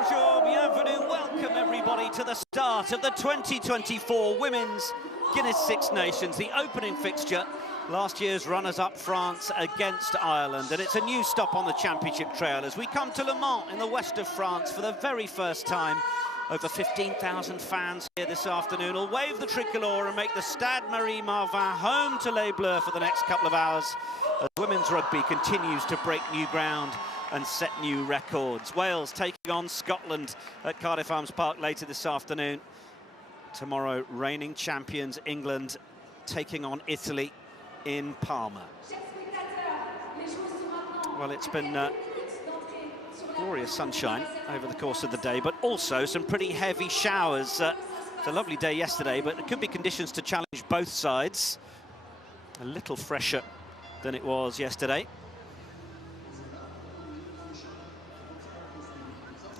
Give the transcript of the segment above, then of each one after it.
Bonjour, bienvenue, welcome everybody to the start of the 2024 Women's Guinness Six Nations, the opening fixture. Last year's runners-up France against Ireland, and it's a new stop on the championship trail as we come to Le Mans in the west of France for the very first time. Over 15,000 fans here this afternoon will wave the tricolour and make the Stade Marie-Marvin home to Les Bleus for the next couple of hours as women's rugby continues to break new ground and set new records. Wales taking on Scotland at Cardiff Arms Park later this afternoon. Tomorrow, reigning champions England taking on Italy in Parma. Well, it's been glorious sunshine over the course of the day, but also some pretty heavy showers. It's a lovely day yesterday, but there could be conditions to challenge both sides. A little fresher than it was yesterday.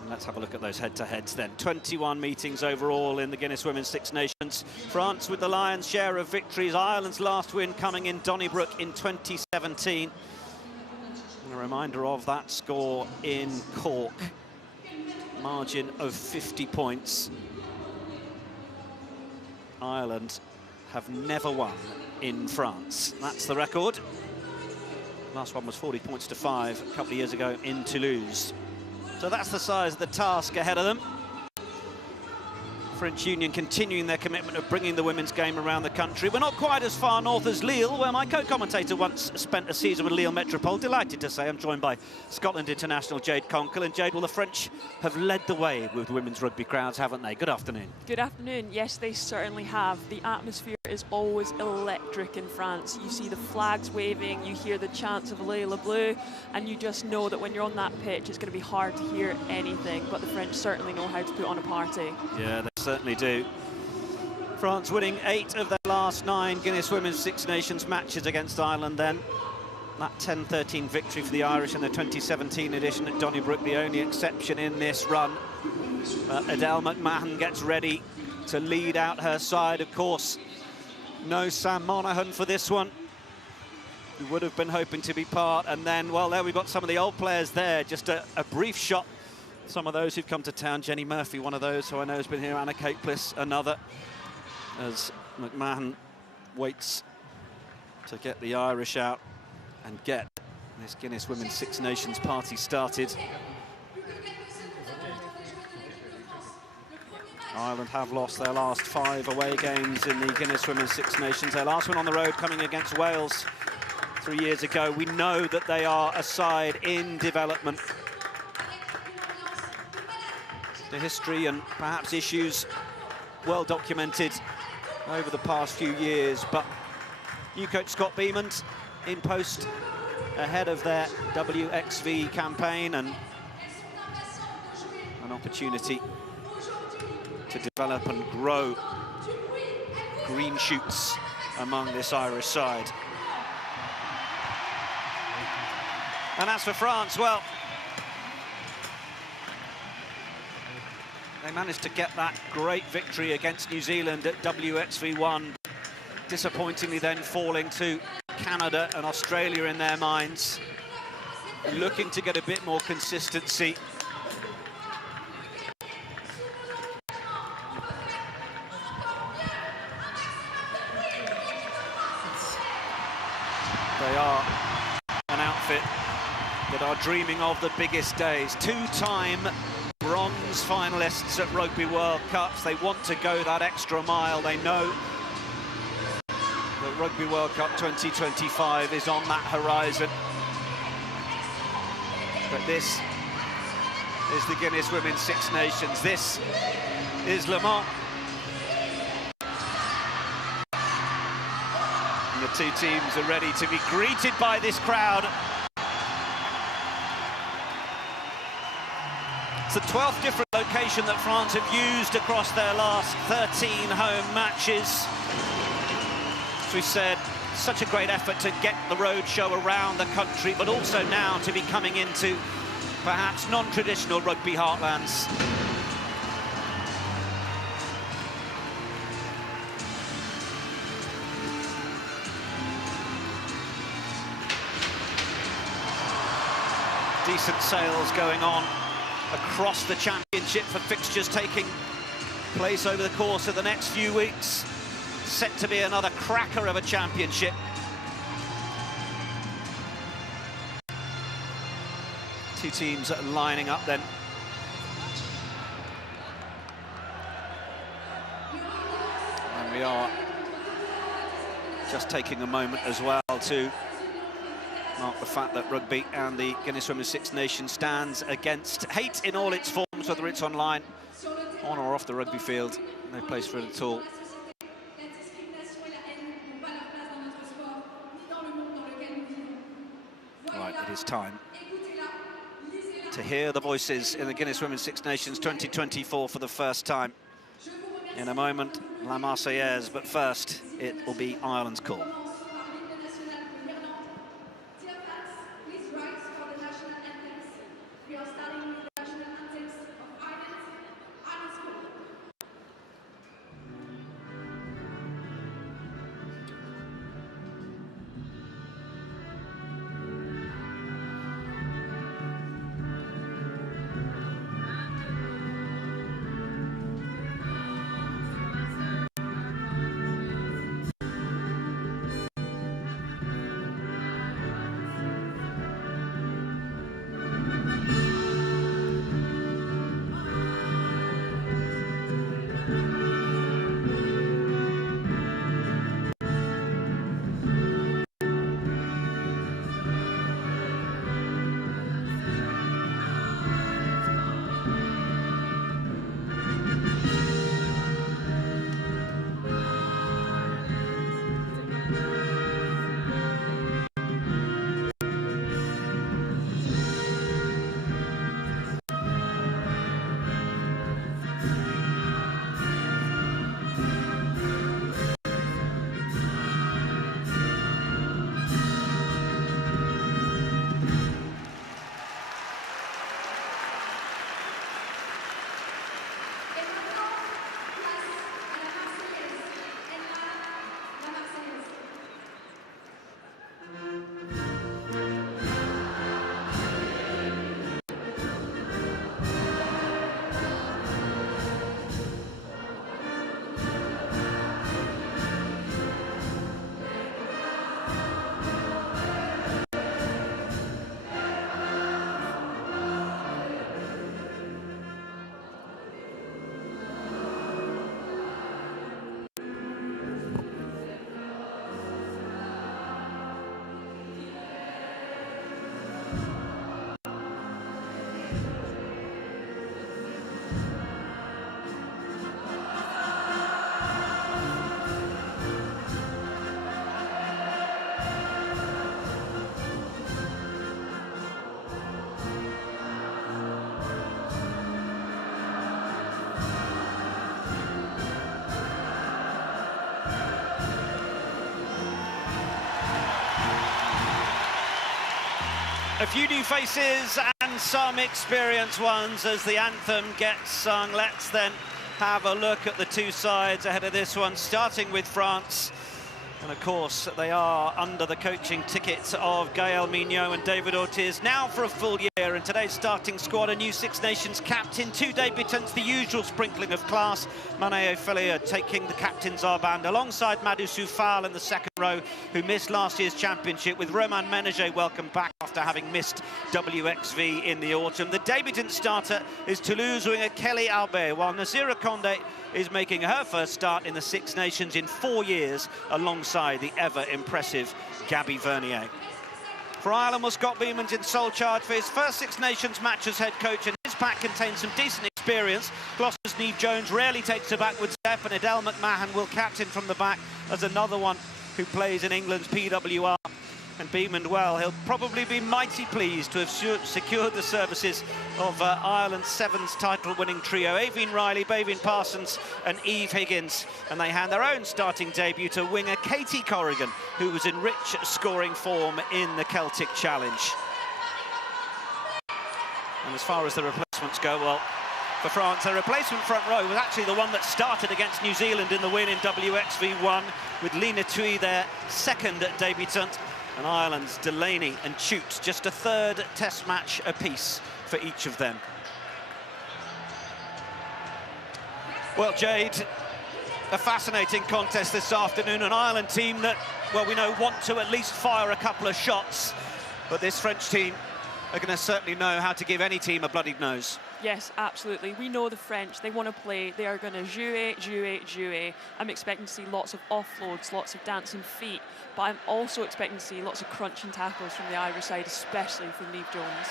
Let's have a look at those head-to-heads then. 21 meetings overall in the Guinness Women's Six Nations. France with the lion's share of victories. Ireland's last win coming in Donnybrook in 2017. And a reminder of that score in Cork. Margin of 50 points. Ireland have never won in France. That's the record. Last one was 40 points to 5 a couple of years ago in Toulouse. So that's the size of the task ahead of them. French Union continuing their commitment of bringing the women's game around the country. We're not quite as far north as Lille, where my co-commentator once spent a season with Lille Metropole. Delighted to say I'm joined by Scotland international Jade Conkle. And Jade, well, the French have led the way with women's rugby crowds, haven't they? Good afternoon. Good afternoon. Yes, they certainly have. The atmosphere is always electric in France. You see the flags waving, you hear the chants of Les Bleus, and you just know that when you're on that pitch, it's going to be hard to hear anything. But the French certainly know how to put on a party. Yeah, they certainly do. France winning 8 of their last 9 Guinness Women's Six Nations matches against Ireland then. That 10-13 victory for the Irish in the 2017 edition at Donnybrook, the only exception in this run. Adele McMahon gets ready to lead out her side, of course. No Sam Monaghan for this one. We would have been hoping to be part, and then, well, there we've got some of the old players there. Just a brief shot. Some of those who've come to town. Jenny Murphy, one of those who I know has been here. Anna Capelis, another. As McMahon waits to get the Irish out and get this Guinness Women's Six Nations party started. Ireland have lost their last 5 away games in the Guinness Women's Six Nations. Their last one on the road coming against Wales 3 years ago. We know that they are a side in development. The history and perhaps issues well documented over the past few years, but new coach Scott Beamond in post ahead of their WXV campaign, and an opportunity to develop and grow green shoots among this Irish side. And as for France, well, they managed to get that great victory against New Zealand at WXV1, disappointingly then falling to Canada and Australia in their minds, looking to get a bit more consistency. They are an outfit that are dreaming of the biggest days. 2-time bronze finalists at Rugby World Cups. They want to go that extra mile. They know that Rugby World Cup 2025 is on that horizon. But this is the Guinness Women's Six Nations. This is Le Mans. And the two teams are ready to be greeted by this crowd. It's the 12th different location that France have used across their last 13 home matches. As we said, such a great effort to get the road show around the country, but also now to be coming into perhaps non-traditional rugby heartlands. Decent sales going on across the championship for fixtures taking place over the course of the next few weeks. Set to be another cracker of a championship. Two teams lining up then. And we are just taking a moment as well to mark the fact that rugby and the Guinness Women's Six Nations stands against hate in all its forms, whether it's online, on or off the rugby field. No place for it at all. Right, it is time to hear the voices in the Guinness Women's Six Nations 2024 for the first time. In a moment, La Marseillaise, but first, it will be Ireland's call. A few new faces and some experienced ones as the anthem gets sung. Let's then have a look at the two sides ahead of this one, starting with France. And of course, they are under the coaching tickets of Gaël Mignot and David Ortiz now for a full year. In today's starting squad, a new Six Nations captain, two debutants, the usual sprinkling of class. Mané Ophelia taking the captain's armband alongside Madou Soufal in the second row, who missed last year's championship, with Romain Ménager welcome back after having missed WXV in the autumn. The debutant starter is Toulouse winger Kelly Albert, while Nazira Condé is making her first start in the Six Nations in 4 years, alongside the ever-impressive Gabby Vernier. For Ireland, well, Scott Beeman's in sole charge for his first Six Nations match as head coach, and his pack contains some decent experience. Gloucester's Niamh Jones rarely takes a backward step, and Adele McMahon will captain from the back as another one who plays in England's PWR. And Beeman, well, he'll probably be mighty pleased to have secured the services of Ireland's Sevens title-winning trio, Aoibhinn Riley, Bavin Parsons and Eve Higgins. And they hand their own starting debut to winger Katie Corrigan, who was in rich scoring form in the Celtic Challenge. And as far as the replacements go, well, for France, their replacement front row was actually the one that started against New Zealand in the win in WXV1, with Lena Tui, their second debutant. And Ireland's Delaney and Chute, just a third test match apiece for each of them. Well, Jade, a fascinating contest this afternoon. An Ireland team that, well, we know want to at least fire a couple of shots. But this French team are going to certainly know how to give any team a bloodied nose. Yes, absolutely. We know the French, they want to play. They are going to jouer, jouer, jouer. I'm expecting to see lots of offloads, lots of dancing feet, but I'm also expecting to see lots of crunching tackles from the Irish side, especially from Niamh Jones.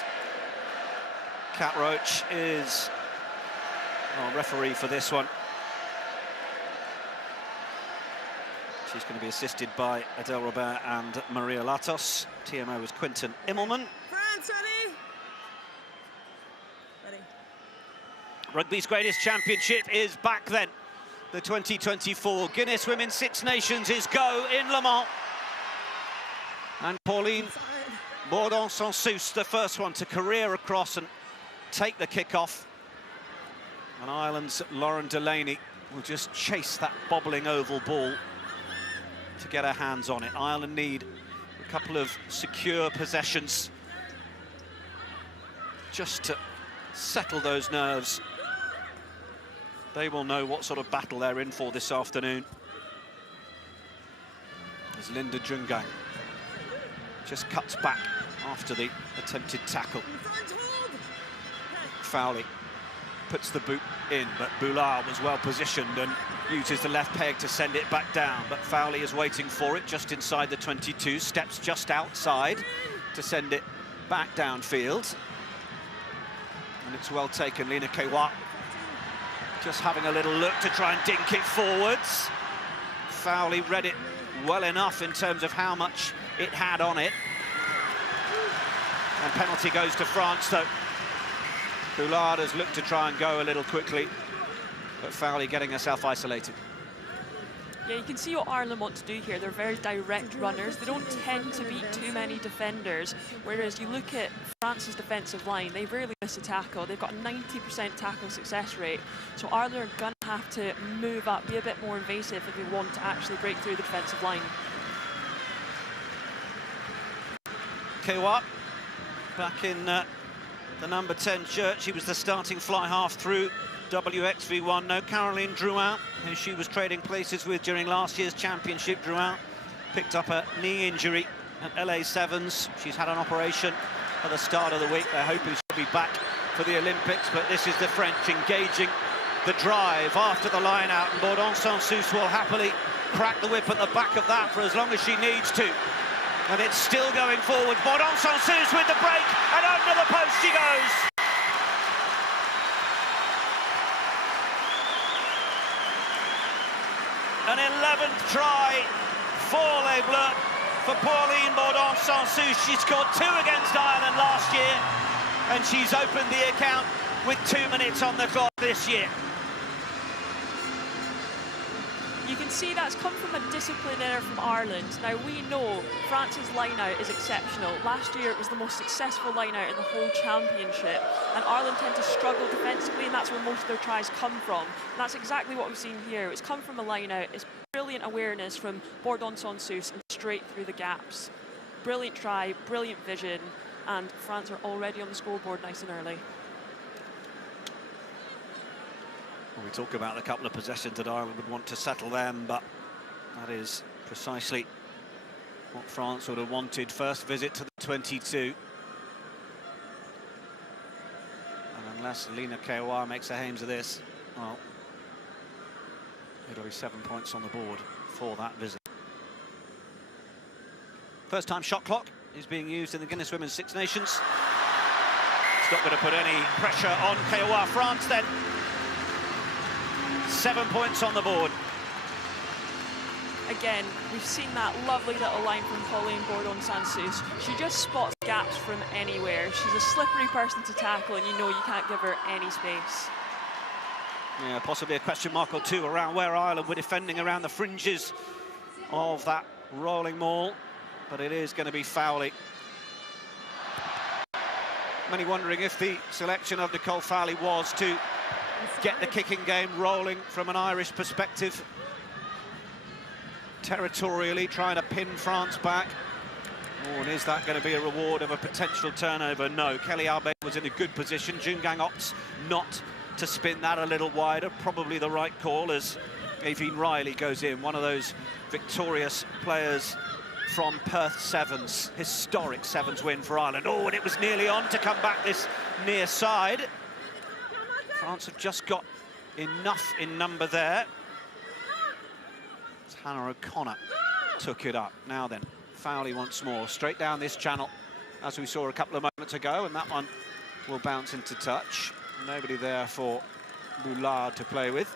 Kat Roach is referee for this one. She's going to be assisted by Adele Robert and Maria Latos. TMO is Quinton Immelman. France, ready? Ready. Rugby's greatest championship is back then. The 2024 Guinness Women's Six Nations is go in Le Mans. And Pauline Bourdon-Sansus, the first one to career across and take the kick-off. And Ireland's Lauren Delaney will just chase that bobbling oval ball to get her hands on it. Ireland need a couple of secure possessions just to settle those nerves. They will know what sort of battle they're in for this afternoon. As Linda Jungang just cuts back after the attempted tackle. Fowley puts the boot in, but Boulard was well positioned and uses the left peg to send it back down. But Fowley is waiting for it just inside the 22, steps just outside to send it back downfield. And it's well taken. Lena Kewa just having a little look to try and dink it forwards. Fowley read it well enough in terms of how much it had on it. And penalty goes to France, though. Boulard has looked to try and go a little quickly, but Fowley getting herself isolated. Yeah, you can see what Ireland want to do here. They're very direct runners. They don't tend to beat too many defenders, whereas you look at France's defensive line, they rarely miss a tackle. They've got a 90% tackle success rate, so Ireland are going to have to move up, be a bit more invasive if they want to actually break through the defensive line. Kewa back in the number 10 shirt. She was the starting fly half through WXV1. No Caroline Drouin, who she was trading places with during last year's championship. Drouin picked up a knee injury at LA Sevens. She's had an operation at the start of the week. They're hoping she'll be back for the Olympics, but this is the French engaging the drive after the line out, and Bourdon-Sansus will happily crack the whip at the back of that for as long as she needs to. And it's still going forward. Bourdon-Sansus with the break, and under the post she goes. An 11th try for Les Bleus for Pauline Bourdon-Sansus. She scored 2 against Ireland last year, and she's opened the account with 2 minutes on the clock this year. You can see that's come from a discipline error from Ireland. Now, we know France's line-out is exceptional. Last year, it was the most successful line-out in the whole championship, and Ireland tend to struggle defensively, and that's where most of their tries come from. And that's exactly what we've seen here. It's come from a line-out. It's brilliant awareness from Bourdon-Sansus and straight through the gaps. Brilliant try, brilliant vision, and France are already on the scoreboard nice and early. Well, we talk about the couple of possessions that Ireland would want to settle them, but that is precisely what France would have wanted. First visit to the 22. And unless Lena Kewa makes a hames of this, well, it'll be 7 points on the board for that visit. First time shot clock is being used in the Guinness Women's Six Nations. It's not going to put any pressure on Kewa. France then 7 points on the board. Again, we've seen that lovely little line from Pauline Bourdon-Sansus. She just spots gaps from anywhere. She's a slippery person to tackle, and you know you can't give her any space. Yeah, possibly a question mark or two around where Ireland were defending around the fringes of that rolling maul, but it is going to be Fowley. Many wondering if the selection of Nicole Fowley was to get the kicking game rolling from an Irish perspective. Territorially trying to pin France back. Oh, and is that going to be a reward of a potential turnover? No. Kelly Albert was in a good position. Jungang opts not to spin that a little wider. Probably the right call as Aveen Riley goes in, one of those victorious players from Perth Sevens, historic Sevens win for Ireland. Oh, and it was nearly on to come back this near side. France have just got enough in number there. As Hannah O'Connor took it up. Now then, Fowley once more, straight down this channel, as we saw a couple of moments ago, and that one will bounce into touch. Nobody there for Boulard to play with.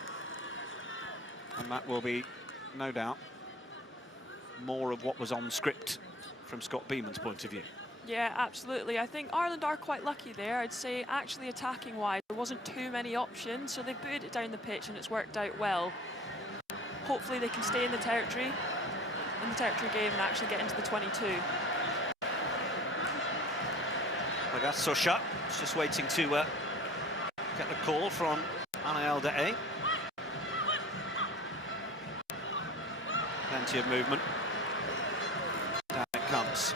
And that will be, no doubt, more of what was on script from Scott Beeman's point of view. Yeah, absolutely. I think Ireland are quite lucky there. I'd say actually attacking-wise, there wasn't too many options, so they booted it down the pitch and it's worked out well. Hopefully they can stay in the territory game and actually get into the 22. Sosha is just waiting to get the call from Anael Da'e. Plenty of movement. Down it comes.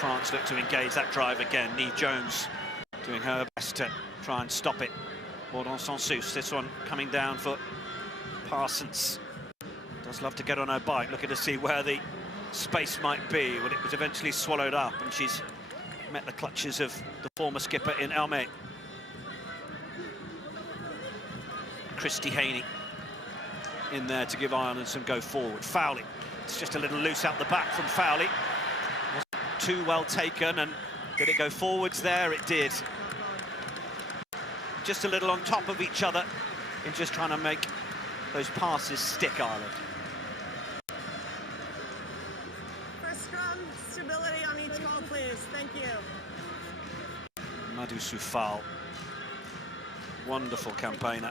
France look to engage that drive again. Niamh Jones doing her best to try and stop it. Bourdon Sansus, this one coming down for Parsons. Does love to get on her bike, looking to see where the space might be, but it was eventually swallowed up, and she's met the clutches of the former skipper in Elmé. Christy Haney in there to give Ireland some go forward. Fowley, it's just a little loose out the back from Fowley. Wasn't too well taken, and did it go forwards there? It did. Just a little on top of each other in just trying to make those passes stick, Ireland. For scrum, stability on each ball, please. Thank you. Madhu Soufal, wonderful campaigner.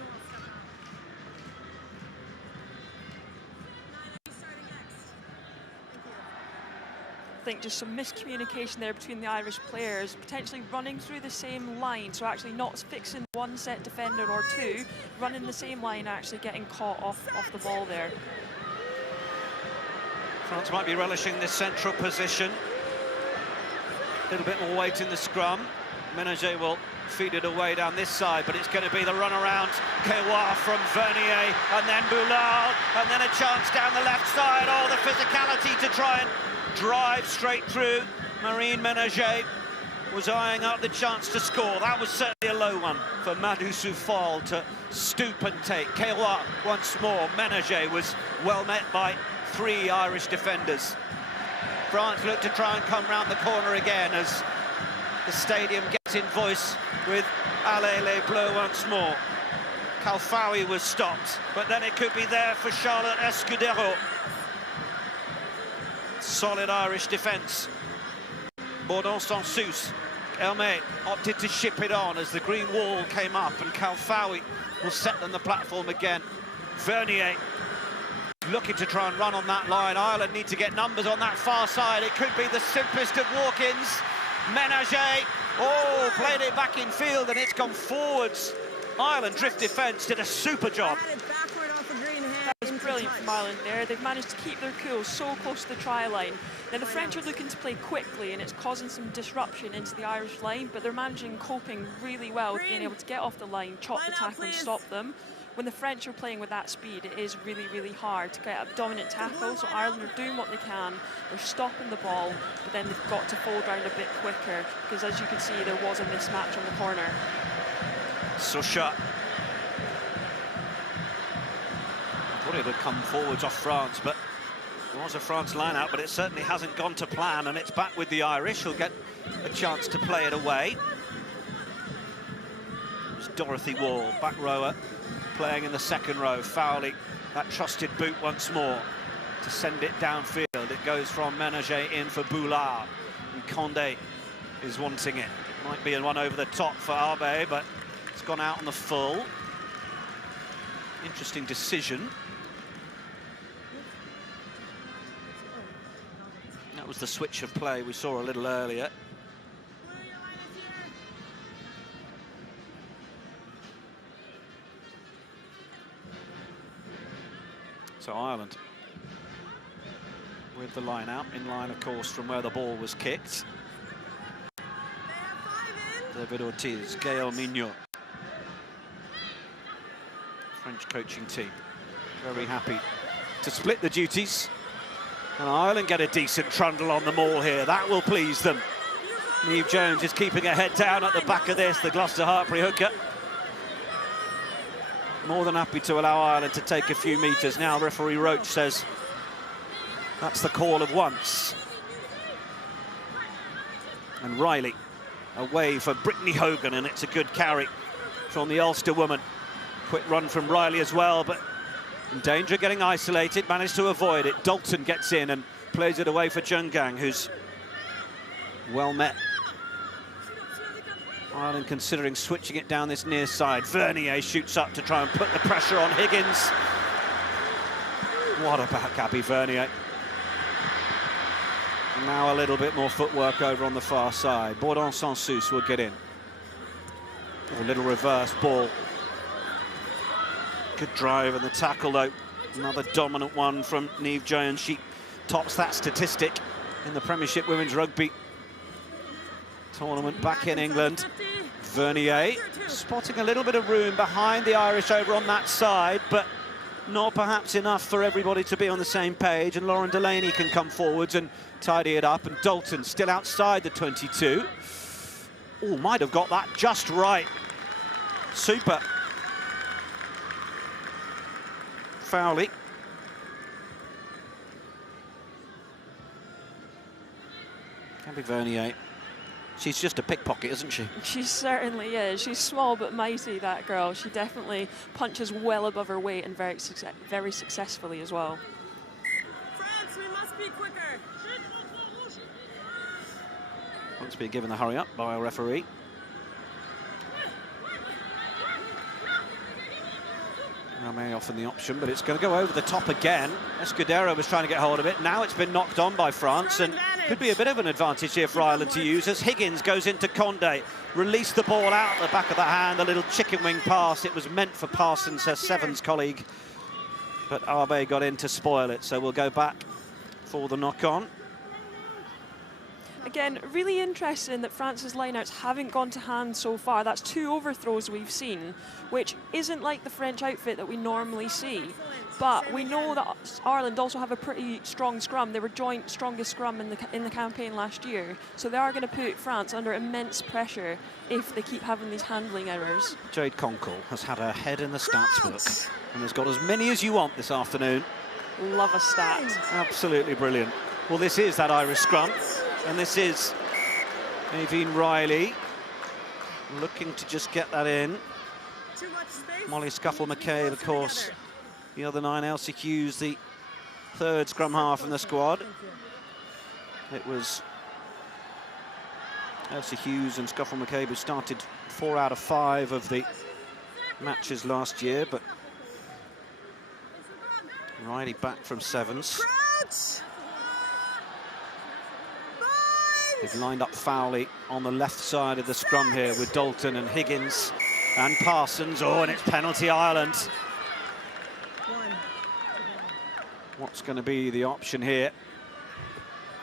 I think just some miscommunication there between the Irish players, potentially running through the same line, so actually not fixing one set defender or two, running the same line, actually getting caught off the ball there. France might be relishing this central position. A little bit more weight in the scrum. Ménager will feed it away down this side, but it's going to be the run around Kewa from Vernier, and then Boulard, and then a chance down the left side. Oh, the physicality to try and drive straight through. Marine Ménager was eyeing up the chance to score. That was certainly a low one for Madhu Soufal to stoop and take. Kewa once more. Ménager was well met by three Irish defenders. France looked to try and come round the corner again as the stadium gets in voice with Allez les Bleus once more. Kalfaoui was stopped, but then it could be there for Charlotte Escudero. Solid Irish defence. Bourdon Sansus. Elmé opted to ship it on as the green wall came up, and Kalfaoui will set on the platform again. Vernier looking to try and run on that line. Ireland need to get numbers on that far side. It could be the simplest of walk-ins. Ménager, oh, played it back in field and it's gone forwards. Ireland drift defence did a super job. That was brilliant from Ireland there. They've managed to keep their cool so close to the try line. Now the French are looking to play quickly and it's causing some disruption into the Irish line, but they're managing, coping really well with being able to get off the line, chop the tackle and stop them. When the French are playing with that speed, it is really, really hard to get a dominant tackle, so Ireland are doing what they can. They're stopping the ball, but then they've got to fold round a bit quicker, because as you can see, there was a mismatch on the corner. Sosha. I thought it had come forwards off France, but it was a France line-out, but it certainly hasn't gone to plan, and it's back with the Irish, who'll get a chance to play it away. It's Dorothy Wall, back rower, playing in the second row. Fowley, that trusted boot once more to send it downfield. It goes from Ménager in for Boulard, and Condé is wanting it. Might be a one over the top for Abe, but it's gone out on the full. Interesting decision. That was the switch of play we saw a little earlier. So Ireland with the line out, in line, of course, from where the ball was kicked. They have 5 in. David Ortiz, Gael Mignot. French coaching team. Very happy to split the duties. And Ireland get a decent trundle on the maul here. That will please them. Niamh Jones is keeping her head down at the back of this, the Gloucester Hartpury hooker. More than happy to allow Ireland to take a few metres. Now referee Roach says that's the call of once. And Riley away for Brittany Hogan, and it's a good carry from the Ulster woman. Quick run from Riley as well, but in danger of getting isolated, managed to avoid it. Dalton gets in and plays it away for Jungang, who's well met. Ireland considering switching it down this near side. Vernier shoots up to try and put the pressure on Higgins. What about Gabby Vernier? Now a little bit more footwork over on the far side. Bourdon Sansus will get in. A little reverse ball. Good drive and the tackle though. Another dominant one from Niamh Jones. She tops that statistic in the Premiership Women's Rugby tournament back in England. Vernier spotting a little bit of room behind the Irish over on that side, but not perhaps enough for everybody to be on the same page, and Lauren Delaney can come forwards and tidy it up, and Dalton still outside the 22. Oh, might have got that just right. Super. Fowley. Gabby Vernier. She's just a pickpocket, isn't she? She certainly is. She's small but mighty, that girl. She definitely punches well above her weight and very successfully as well. France, we must be quicker. Wants to be given the hurry up by a referee. May often the option, but it's going to go over the top again. Escudero was trying to get hold of it. Now it's been knocked on by France, and could be a bit of an advantage here for Ireland to use as Higgins goes into Condé. Released the ball out the back of the hand, a little chicken wing pass. It was meant for Parsons, her Sevens colleague, but Arbe got in to spoil it, so we'll go back for the knock-on. Again, really interesting that France's lineouts haven't gone to hand so far. That's 2 overthrows we've seen, which isn't like the French outfit that we normally see. But we know that Ireland also have a pretty strong scrum. They were joint strongest scrum in the campaign last year. So they are going to put France under immense pressure if they keep having these handling errors. Jade Conkle has had her head in the stats book and has got as many as you want this afternoon. Love a stat. Absolutely brilliant. Well, this is that Irish scrum. And this is Aoibhinn Riley looking to just get that in. Molly Scuffle-McCabe, of course, the other 9. Elsie Hughes, the 3rd scrum half in the squad. It was Elsie Hughes and Scuffle-McCabe who started 4 out of 5 of the matches last year, but Riley back from 7s. They've lined up Fowley on the left side of the scrum here with Dalton and Higgins and Parsons. Oh, and it's penalty Ireland. What's going to be the option here?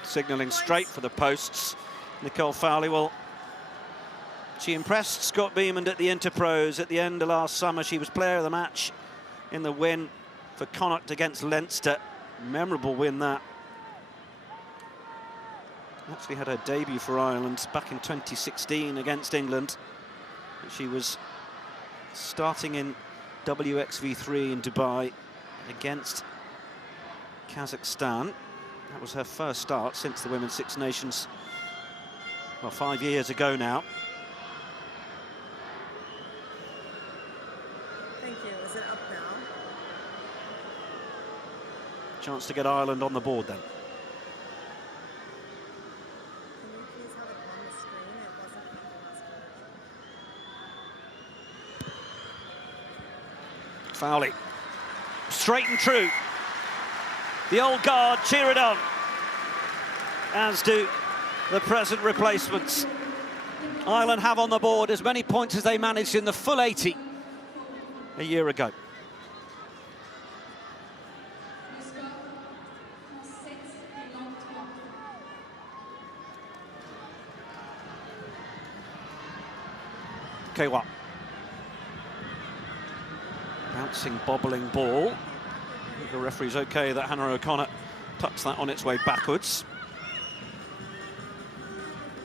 Signalling straight for the posts. Nicole Fowley, well, she impressed Scott Beamond at the Interpros at the end of last summer. She was player of the match in the win for Connacht against Leinster. Memorable win that. Actually had her debut for Ireland back in 2016 against England. She was starting in WXV3 in Dubai against Kazakhstan. That was her first start since the Women's Six Nations, well, 5 years ago now. Thank you. Is it up now? Chance to get Ireland on the board then. Fowley, straight and true. The old guard cheer it on, as do the present replacements. Ireland have on the board as many points as they managed in the full 80 a year ago. Kewa. Bouncing, bobbling ball. The referee's okay that Hannah O'Connor tucks that on its way backwards.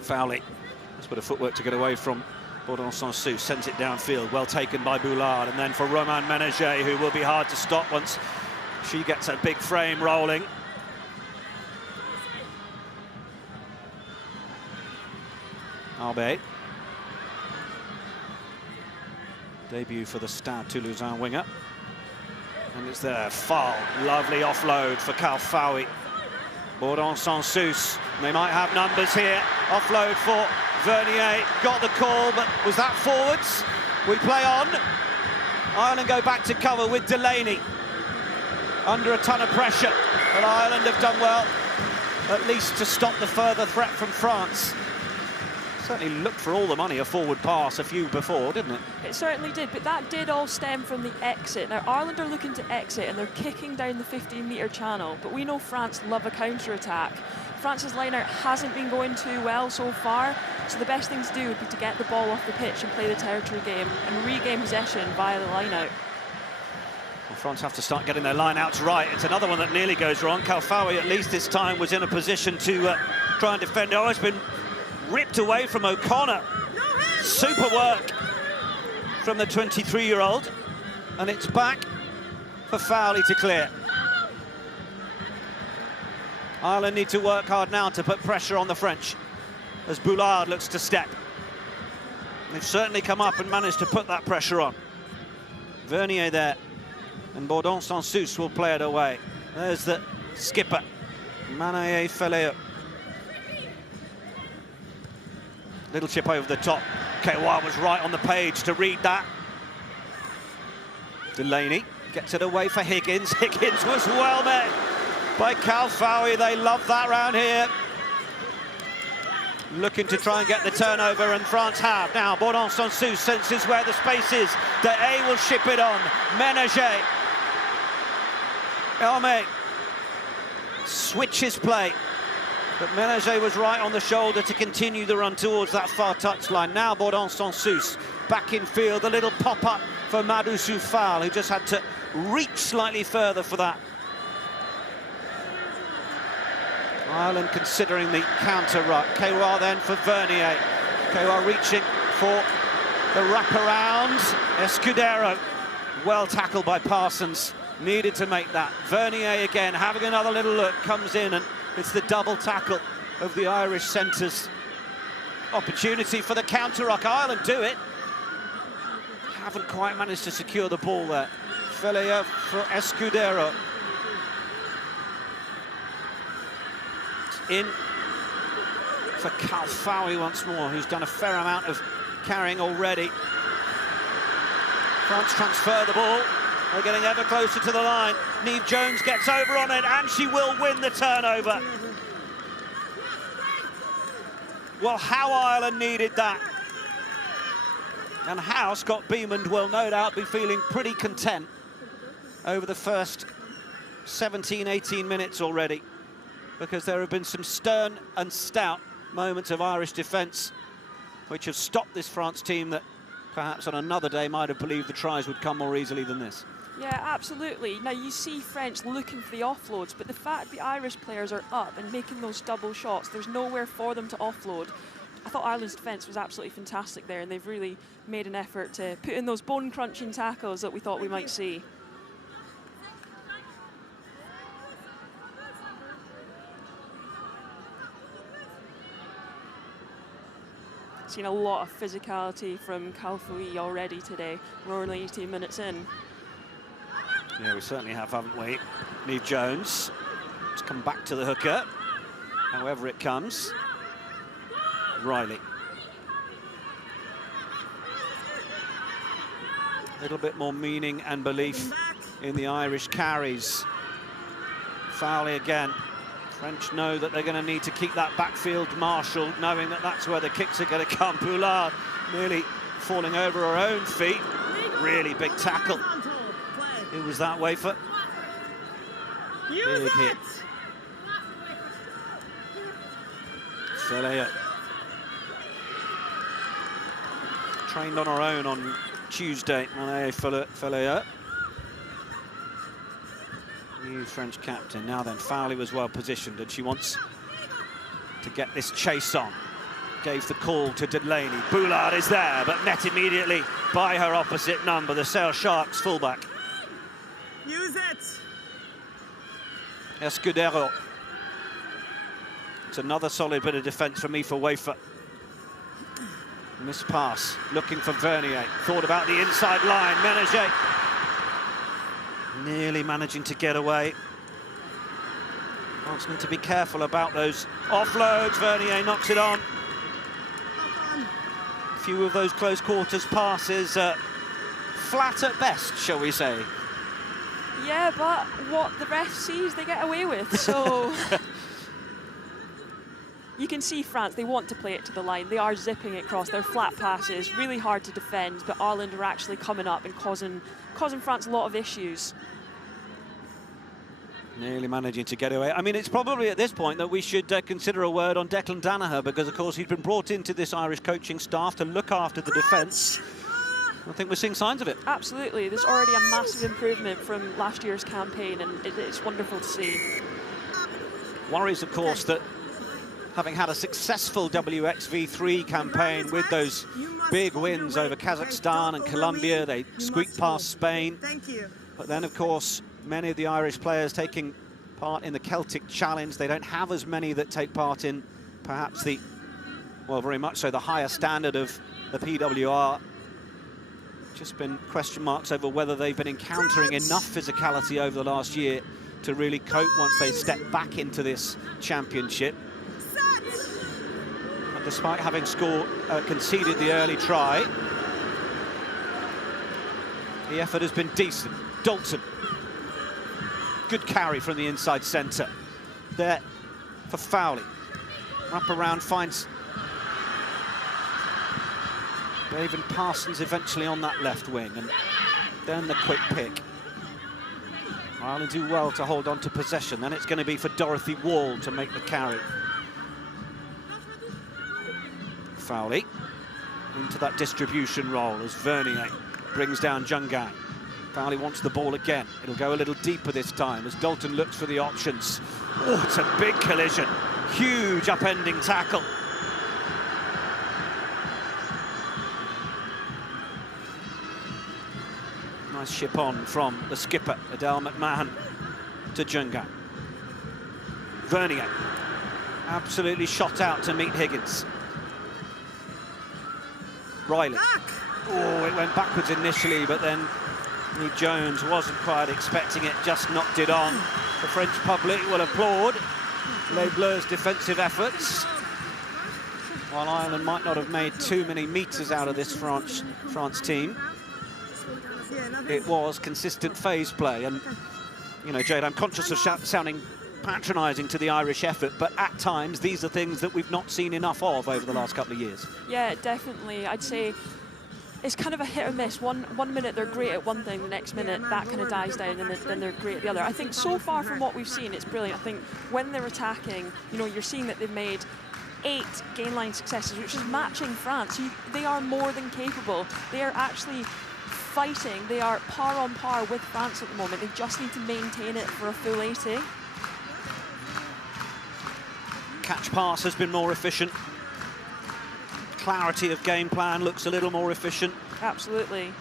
Fowley. That's a bit of footwork to get away from Baudon-Sansu. Sends it downfield. Well taken by Boulard. And then for Romain Ménager, who will be hard to stop once she gets a big frame rolling. Arbet. Debut for the Stade Toulousain winger. And it's there, foul, lovely offload for Kalfaoui. Baudon-Sansu, they might have numbers here. Offload for Vernier, got the call, but was that forwards? We play on. Ireland go back to cover with Delaney. Under a ton of pressure, but Ireland have done well, at least to stop the further threat from France. Certainly looked for all the money a forward pass a few before, didn't it? It certainly did, but that did all stem from the exit. Now, Ireland are looking to exit and they're kicking down the 15-metre channel, but we know France love a counter-attack. France's line-out hasn't been going too well so far, so the best thing to do would be to get the ball off the pitch and play the territory game and regain possession via the line-out. Well, France have to start getting their line-outs right. It's another one that nearly goes wrong. Kalfaoui, at least this time, was in a position to try and defend. Oh, it's been ripped away from O'Connor. Super work from the 23-year-old. And it's back for Fowley to clear. Ireland need to work hard now to put pressure on the French as Boulard looks to step. They've certainly come up and managed to put that pressure on. Vernier there, and Baudon-Sansu will play it away. There's the skipper, Manaye Feleo. Little chip over the top. Kewa was right on the page to read that. Delaney gets it away for Higgins. Higgins was well met by Kalfaoui. They love that round here. Looking to try and get the turnover, and France have. Now, Baudon-Sansu senses where the space is. A will ship it on. Ménager. Elmé switches play. But Ménager was right on the shoulder to continue the run towards that far touchline. Now Baudon-Sansu back in field. A little pop-up for Madou Soufal, who just had to reach slightly further for that. Ireland considering the counter-ruck. Kewa then for Vernier. Kewa reaching for the wraparound. Escudero, well tackled by Parsons. Needed to make that. Vernier again, having another little look, comes in, and it's the double tackle of the Irish centres. Opportunity for the counter-ruck. Ireland do it. Haven't quite managed to secure the ball there. Felea for Escudero. In for Kalfaoui once more, who's done a fair amount of carrying already. France transfer the ball. They're getting ever closer to the line. Niamh Jones gets over on it, and she will win the turnover. Well, how Ireland needed that. And how Scott Beamond will no doubt be feeling pretty content over the first 17, 18 minutes already, because there have been some stern and stout moments of Irish defence which have stopped this France team that perhaps on another day might have believed the tries would come more easily than this. Yeah, absolutely. Now, you see French looking for the offloads, but the fact the Irish players are up and making those double shots, there's nowhere for them to offload. I thought Ireland's defence was absolutely fantastic there, and they've really made an effort to put in those bone-crunching tackles that we thought we might see. Seen a lot of physicality from Kalfaoui already today. We're only 18 minutes in. Yeah, we certainly have, haven't we? Niamh Jones. Let's come back to the hooker, however it comes. Riley. A little bit more meaning and belief in the Irish carries. Fowley again. French know that they're going to need to keep that backfield marshalled, knowing that that's where the kicks are going to come. Boulard nearly falling over her own feet. Really big tackle. It was that way for big hit. Felea trained on her own on Tuesday, Mané Fellea. New French captain. Now then, Fowley was well positioned, and she wants to get this chase on. Gave the call to Delaney. Boulard is there, but met immediately by her opposite number, the Sale Sharks fullback. Use it. Escudero. It's another solid bit of defence from Aoife Wafer. Miss pass, looking for Vernier. Thought about the inside line. Ménager nearly managing to get away. Asking to be careful about those offloads. Vernier knocks it on. A few of those close quarters passes, flat at best, shall we say. Yeah, but what the ref sees, they get away with, so... You can see France, they want to play it to the line. They are zipping it across. They're flat passes, really hard to defend, but Ireland are actually coming up and causing France a lot of issues. Nearly managing to get away. I mean, it's probably at this point that we should consider a word on Declan Danaher, because, of course, he's been brought into this Irish coaching staff to look after the defence. I think we're seeing signs of it. Absolutely. There's already a massive improvement from last year's campaign, and it's wonderful to see. Worries, of course, that having had a successful WXV3 campaign with those big wins over Kazakhstan and Colombia, they squeaked past Spain. But then, of course, many of the Irish players taking part in the Celtic Challenge, they don't have as many that take part in perhaps the, well, very much so, the higher standard of the PWR. Just been question marks over whether they've been encountering enough physicality over the last year to really cope once they step back into this championship. And despite having conceded the early try, the effort has been decent. Dalton, good carry from the inside centre. There for Fowley. Wrap around, finds David Parsons eventually on that left wing, and then the quick pick. Ireland do well to hold on to possession. Then it's going to be for Dorothy Wall to make the carry. Fowley into that distribution role as Vernier brings down Jungang. Fowley wants the ball again. It'll go a little deeper this time as Dalton looks for the options. Oh, it's a big collision. Huge upending tackle. Nice ship on from the skipper, Adele McMahon, to Jungang. Vernier absolutely shot out to meet Higgins. Riley. Oh, it went backwards initially, but then Lee Jones wasn't quite expecting it, just knocked it on. The French public will applaud Les Bleus' defensive efforts, while Ireland might not have made too many metres out of this France team. It was consistent phase play, and, you know, Jade, I'm conscious of sounding patronising to the Irish effort, but at times these are things that we've not seen enough of over the last couple of years. Yeah, definitely. I'd say it's kind of a hit or miss. One minute they're great at one thing, the next minute that kind of dies down, and then they're great at the other. I think so far from what we've seen, it's brilliant. I think when they're attacking, you know, you're seeing that they've made 8 gain line successes, which is matching France. They are more than capable. They are actually fighting. They are par on par with France at the moment. They just need to maintain it for a full 80. Catch pass has been more efficient. Clarity of game plan looks a little more efficient. Absolutely.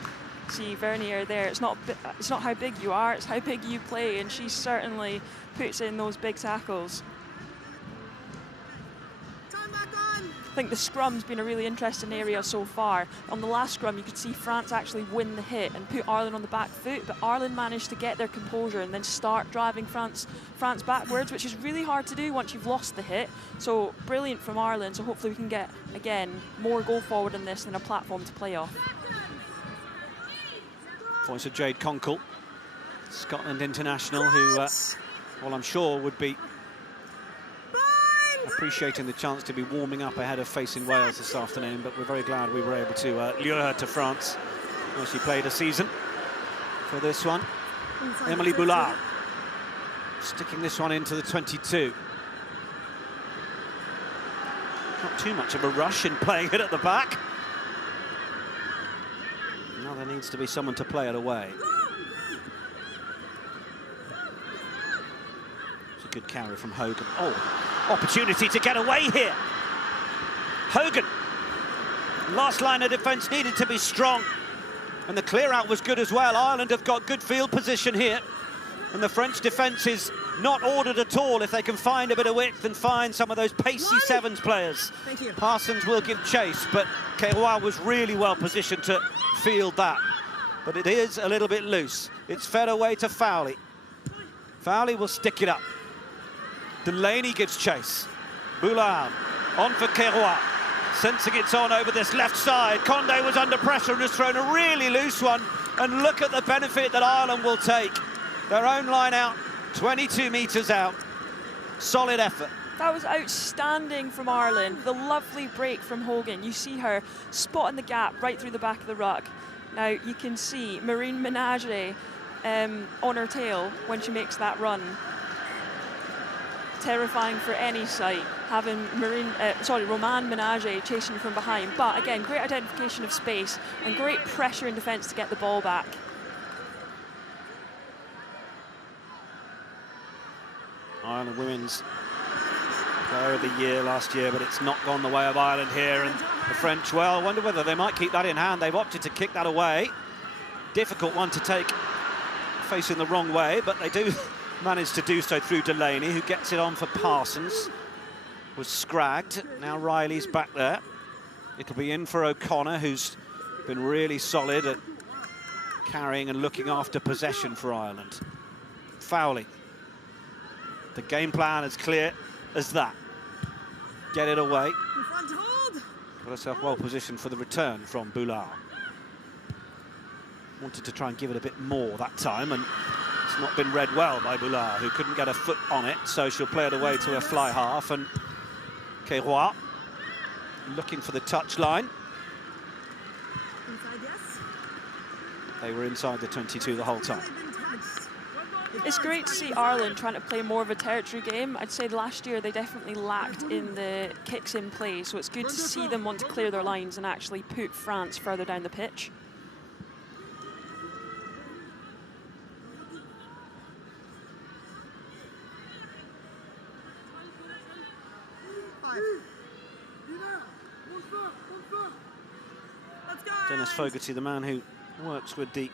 See Vernier there. It's not how big you are, it's how big you play, and she certainly puts in those big tackles. I think the scrum's been a really interesting area so far. On the last scrum, you could see France actually win the hit and put Ireland on the back foot, but Ireland managed to get their composure and then start driving France backwards, which is really hard to do once you've lost the hit. So brilliant from Ireland. So hopefully we can get, again, more go forward in this than a platform to play off. Voice of Jade Conkle, Scotland international, who, well, I'm sure would be appreciating the chance to be warming up ahead of facing Wales this afternoon, but we're very glad we were able to lure her to France when she played a season for this one. Emily Boulard sticking this one into the 22. Not too much of a rush in playing it at the back. Now there needs to be someone to play it away. It's a good carry from Hogan. Oh, opportunity to get away here. Hogan. Last line of defence needed to be strong. And the clear-out was good as well. Ireland have got good field position here. And the French defence is not ordered at all if they can find a bit of width and find some of those pacey sevens players. Parsons will give chase, but Keroy was really well positioned to field that. But it is a little bit loose. It's fed away to Fowley. Fowley will stick it up. Delaney gives chase. Boulard on for Keroy. Sensing it's on over this left side. Condé was under pressure and has thrown a really loose one. And look at the benefit that Ireland will take. Their own line out, 22 metres out. Solid effort. That was outstanding from Ireland. The lovely break from Hogan. You see her spotting the gap right through the back of the ruck. Now you can see Marine Menagerie on her tail when she makes that run. Terrifying for any sight, having Romain Ménager chasing from behind. But again, great identification of space and great pressure in defence to get the ball back. Ireland Women's Player of the Year last year, but it's not gone the way of Ireland here. And the French, well, I wonder whether they might keep that in hand. They've opted to kick that away. Difficult one to take, facing the wrong way, but they do managed to do so through Delaney, who gets it on for Parsons. Was scragged. Now Riley's back there. It'll be in for O'Connor, who's been really solid at carrying and looking after possession for Ireland. Fowley. The game plan as clear as that. Get it away. Got herself well positioned for the return from Boulard. Wanted to try and give it a bit more that time, and it's not been read well by Boulard, who couldn't get a foot on it, so she'll play it away to a fly half. And Keroy looking for the touch line. They were inside the 22 the whole time. It's great to see Ireland trying to play more of a territory game. I'd say last year they definitely lacked in the kicks in play, so it's good to see them want to clear their lines and actually put France further down the pitch. Dennis Fogarty, the man who works with the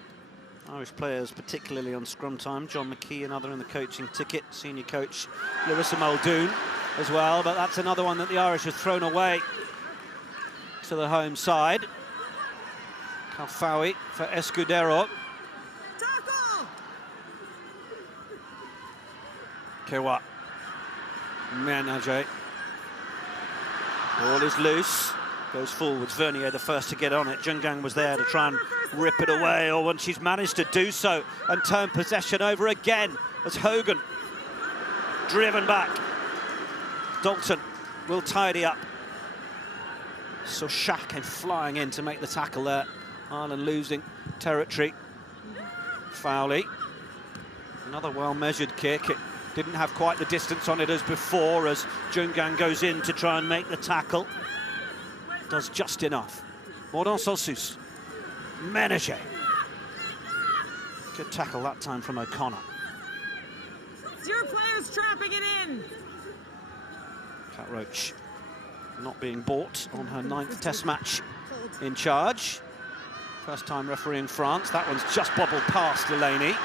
Irish players, particularly on scrum time. John McKee, another in the coaching ticket. Senior coach Larissa Muldoon as well. But that's another one that the Irish have thrown away to the home side. Calfawi for Escudero. Keroy. Ménager. Ball is loose. Goes forwards. Vernier the first to get on it. Jungang was there to try and rip it away, or when she's managed to do so and turn possession over again as Hogan driven back. Dalton will tidy up. So Shaq came flying in to make the tackle there. Ireland losing territory. Fowley. Another well-measured kick. It didn't have quite the distance on it as before, as Jungang goes in to try and make the tackle. Does just enough. Mordaunt-Saulcius. Ménager. Good tackle that time from O'Connor. Your players trapping it in. Cat Roach not being bought on her 9th Test match in charge. First time refereeing France. That one's just bobbled past Delaney,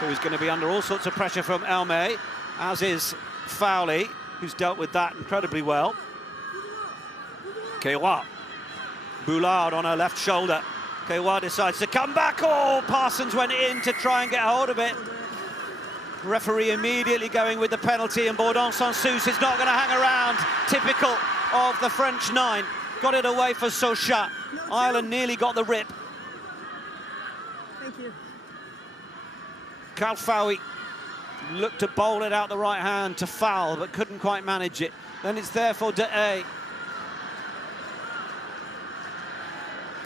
who is going to be under all sorts of pressure from Elmé, as is Fowley, who's dealt with that incredibly well. Keroy. Boulard on her left shoulder. Keroy decides to come back. Oh, Parsons went in to try and get hold of it. Referee immediately going with the penalty, and Mordaunt-Saulcius is not going to hang around. Typical of the French 9. Got it away for Sochat. Ireland nearly got the rip. Thank you. Calfawi looked to bowl it out the right hand to foul, but couldn't quite manage it. Then it's there for De A.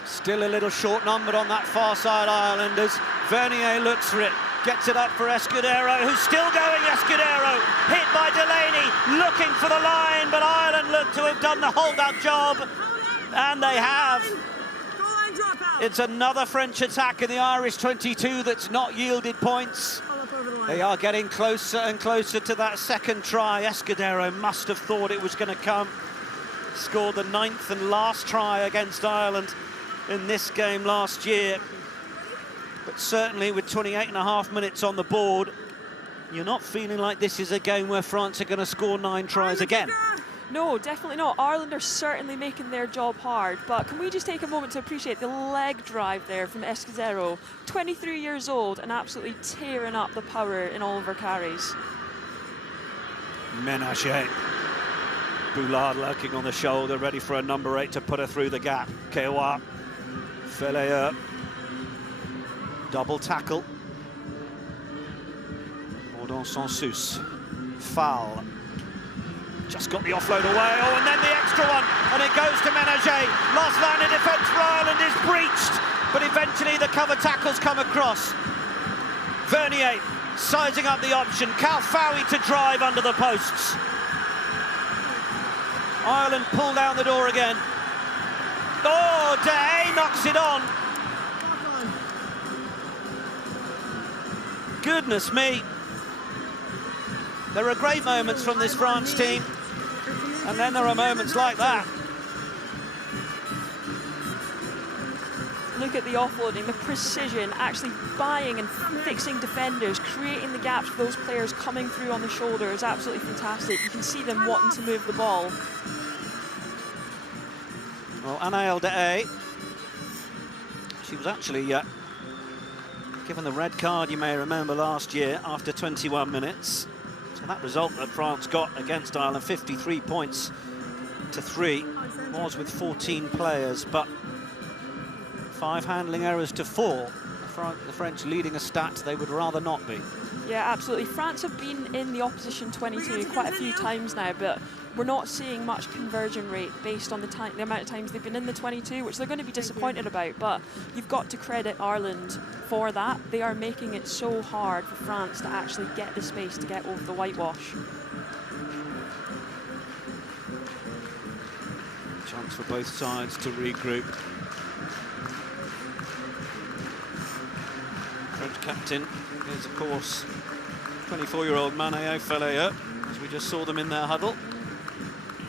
Still a little short-numbered on that far side, Islanders. Vernier looks for it, gets it up for Escudero, who's still going. Escudero hit by Delaney, looking for the line, but Ireland look to have done the hold-up job, and they have. It's another French attack in the Irish 22 that's not yielded points. They are getting closer and closer to that second try. Escudero must have thought it was going to come. Scored the 9th and last try against Ireland in this game last year. But certainly with 28.5 minutes on the board, you're not feeling like this is a game where France are going to score 9 tries again. No, definitely not. Ireland are certainly making their job hard, but can we just take a moment to appreciate the leg drive there from Escudero, 23 years old and absolutely tearing up the power in all of her carries. Ménager. Boulard lurking on the shoulder, ready for a number 8 to put her through the gap. Kewa, Fellayer, double tackle. Bourdon-Sansus, foul. Just got the offload away, oh, and then the extra one, and it goes to Ménager. Last line of defence for Ireland is breached, but eventually the cover tackles come across. Vernier sizing up the option, Calfawi to drive under the posts. Ireland pull down the door again. Oh, Day knocks it on. Goodness me. There are great moments from this France team, and then there are moments like that. Look at the offloading, the precision, actually buying and fixing defenders, creating the gaps for those players coming through on the shoulder is absolutely fantastic. You can see them wanting to move the ball. Well, Anaël Dehaye, she was actually given the red card, you may remember, last year after 21 minutes. So that result that France got against Ireland, 53 points to 3, was with 14 players, but 5 handling errors to 4. The French leading a stat they would rather not be. Yeah, absolutely. France have been in the opposition 22 quite a few times now, but we're not seeing much conversion rate based on the amount of times they've been in the 22, which they're going to be disappointed about. But you've got to credit Ireland for that. They are making it so hard for France to actually get the space to get over the whitewash. Chance for both sides to regroup. French captain is, of course, 24-year-old Manéo Fellayer, as we just saw them in their huddle.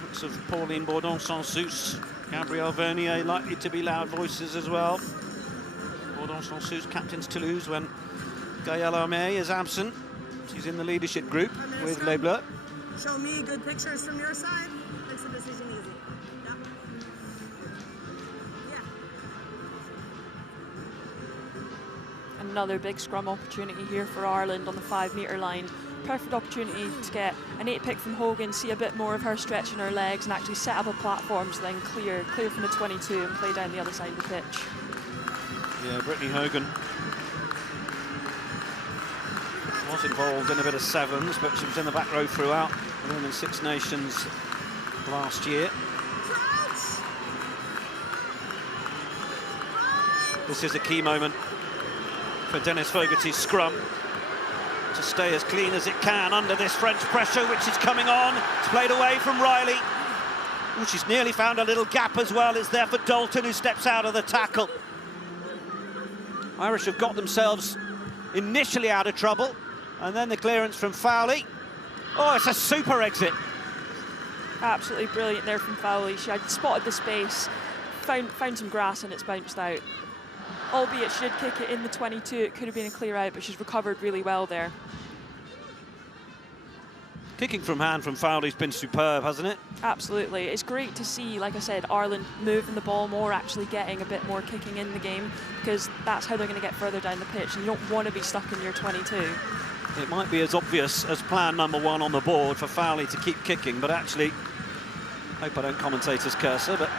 Looks of Pauline Bourdon-Sansus, Gabrielle Vernier likely to be loud voices as well. Bourdon-Sansus captains Toulouse when Gaëlle Armé is absent. She's in the leadership group with Les Bleus. Show me good pictures from your side. Makes the decision easy. Yep. Yeah. Another big scrum opportunity here for Ireland on the 5-metre line. Perfect opportunity to get an 8 pick from Hogan, see a bit more of her stretching her legs and actually set up a platform to then clear from the 22 and play down the other side of the pitch. Yeah, Brittany Hogan was involved in a bit of sevens, but she was in the back row throughout the Women's Six Nations last year. This is a key moment for Dennis Fogarty's scrum to stay as clean as it can under this French pressure, which is coming on. It's played away from Riley. Ooh, she's nearly found a little gap as well. It's there for Dalton, who steps out of the tackle. Irish have got themselves initially out of trouble, and then the clearance from Fowley. Oh, it's a super exit. Absolutely brilliant there from Fowley. She had spotted the space, found some grass, and it's bounced out. Albeit she did kick it in the 22, it could have been a clear out, but she's recovered really well there. Kicking from hand from Fowley's been superb, hasn't it? Absolutely. It's great to see, like I said, Ireland moving the ball more, actually getting a bit more kicking in the game, because that's how they're going to get further down the pitch, and you don't want to be stuck in your 22. It might be as obvious as plan number 1 on the board for Fowley to keep kicking, but actually, I hope I don't commentator's cursor, but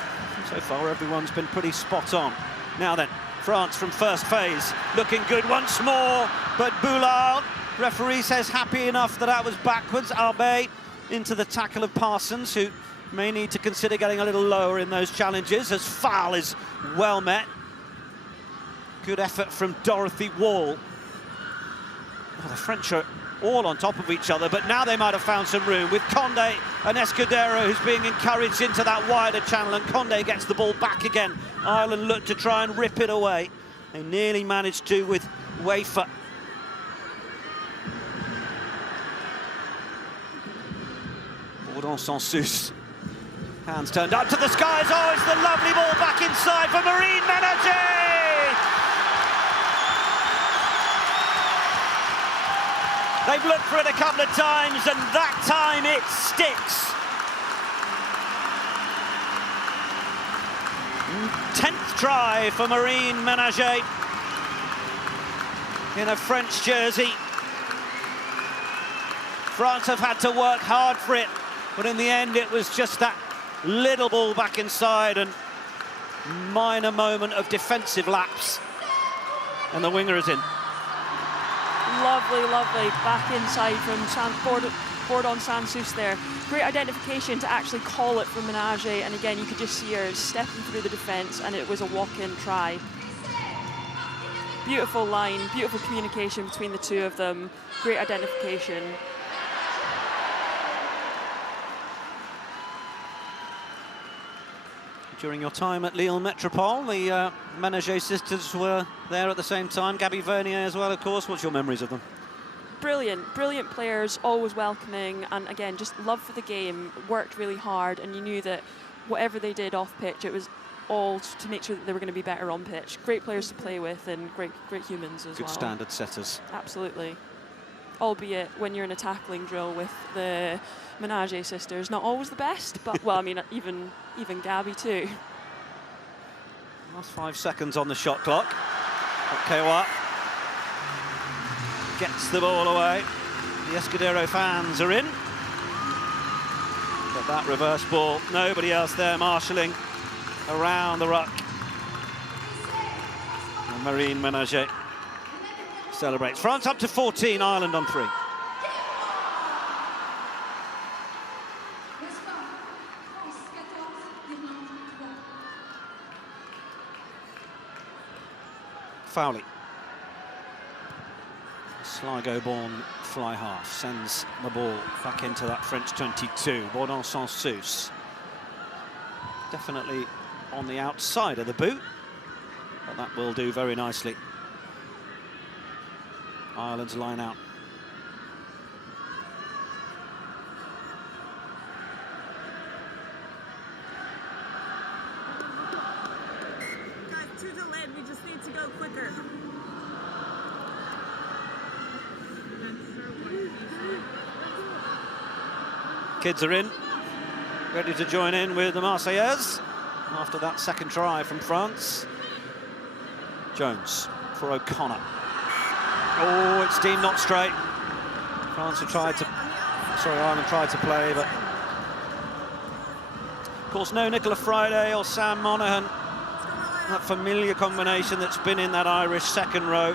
so far everyone's been pretty spot on. Now then, France from first phase, looking good once more, but Boulard, referee says happy enough that was backwards. Arbet into the tackle of Parsons, who may need to consider getting a little lower in those challenges, as foul is well met. Good effort from Dorothy Wall. Oh, the French are all on top of each other, but now they might have found some room with Condé and Escudero, who's being encouraged into that wider channel, and Condé gets the ball back again. Ireland look to try and rip it away. They nearly managed to with Wafer. Bourdon sans sus. Hands turned up to the skies. Oh, it's the lovely ball back inside for Marine Ménager! They've looked for it a couple of times, and that time it sticks. 10th try for Marine Ménager in a French jersey. France have had to work hard for it, but in the end it was just that little ball back inside and minor moment of defensive lapse, and the winger is in. Lovely, lovely back inside from Bourdon sans sus there. Great identification to actually call it from Ménager, and again you could just see her stepping through the defence, and it was a walk-in try. Beautiful line, beautiful communication between the two of them, great identification. During your time at Lille Métropole, the Ménager sisters were there at the same time. Gabby Vernier as well, of course. What's your memories of them? Brilliant, brilliant players, always welcoming, and again, just love for the game, worked really hard, and you knew that whatever they did off pitch, it was all to make sure that they were going to be better on pitch. Great players to play with, and great humans as well. Good standard setters. Absolutely. Albeit when you're in a tackling drill with the Ménager sisters, not always the best, but well, I mean, even Gabby too. Last 5 seconds on the shot clock. Kewa gets the ball away. The Escudero fans are in. But that reverse ball, nobody else there marshalling around the ruck. And Marine Ménager celebrates. France up to 14, Ireland on 3. Fowley. Sligo-born fly half sends the ball back into that French 22. Bourdon sans sus. Definitely on the outside of the boot, but that will do very nicely. Ireland's line out. Guys, too delayed. We just need to go quicker. Kids are in, ready to join in with the Marseillaise after that second try from France. Jones for O'Connor. Oh, it's deemed not straight. France have tried to, sorry, Ireland tried to play, but of course no Nicola Friday or Sam Monaghan. That familiar combination that's been in that Irish second row.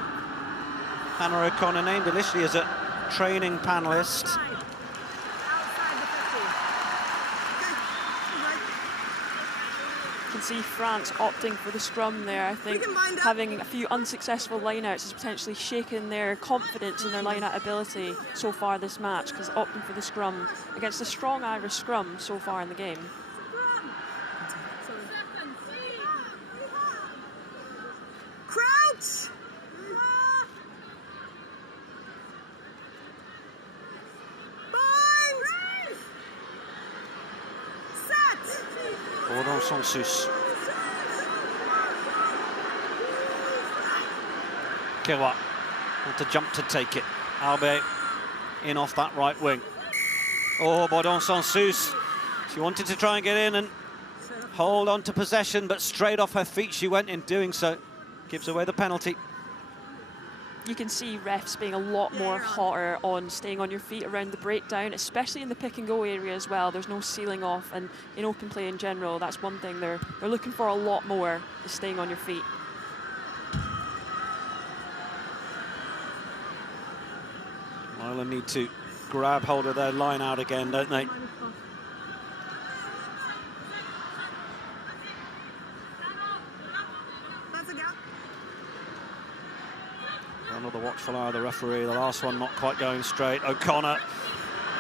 Hannah O'Connor named initially as a training panellist. You can see France opting for the scrum there. I think having a few unsuccessful lineouts has potentially shaken their confidence in their lineout ability so far this match, because opting for the scrum against a strong Irish scrum so far in the game. Crouch! Bind! Set! Bourdon sans sus. Kewa want to jump to take it. Albe in off that right wing. Oh, Bourdon sans sus. She wanted to try and get in and hold on to possession, but straight off her feet she went in doing so. Gives away the penalty. You can see refs being a lot more hotter on staying on your feet around the breakdown, especially in the pick and go area as well. There's no sealing off, and in open play in general, that's one thing they're looking for a lot more, is staying on your feet. Ireland need to grab hold of their line out again, don't they? Under the watchful eye of the referee. The last one not quite going straight. O'Connor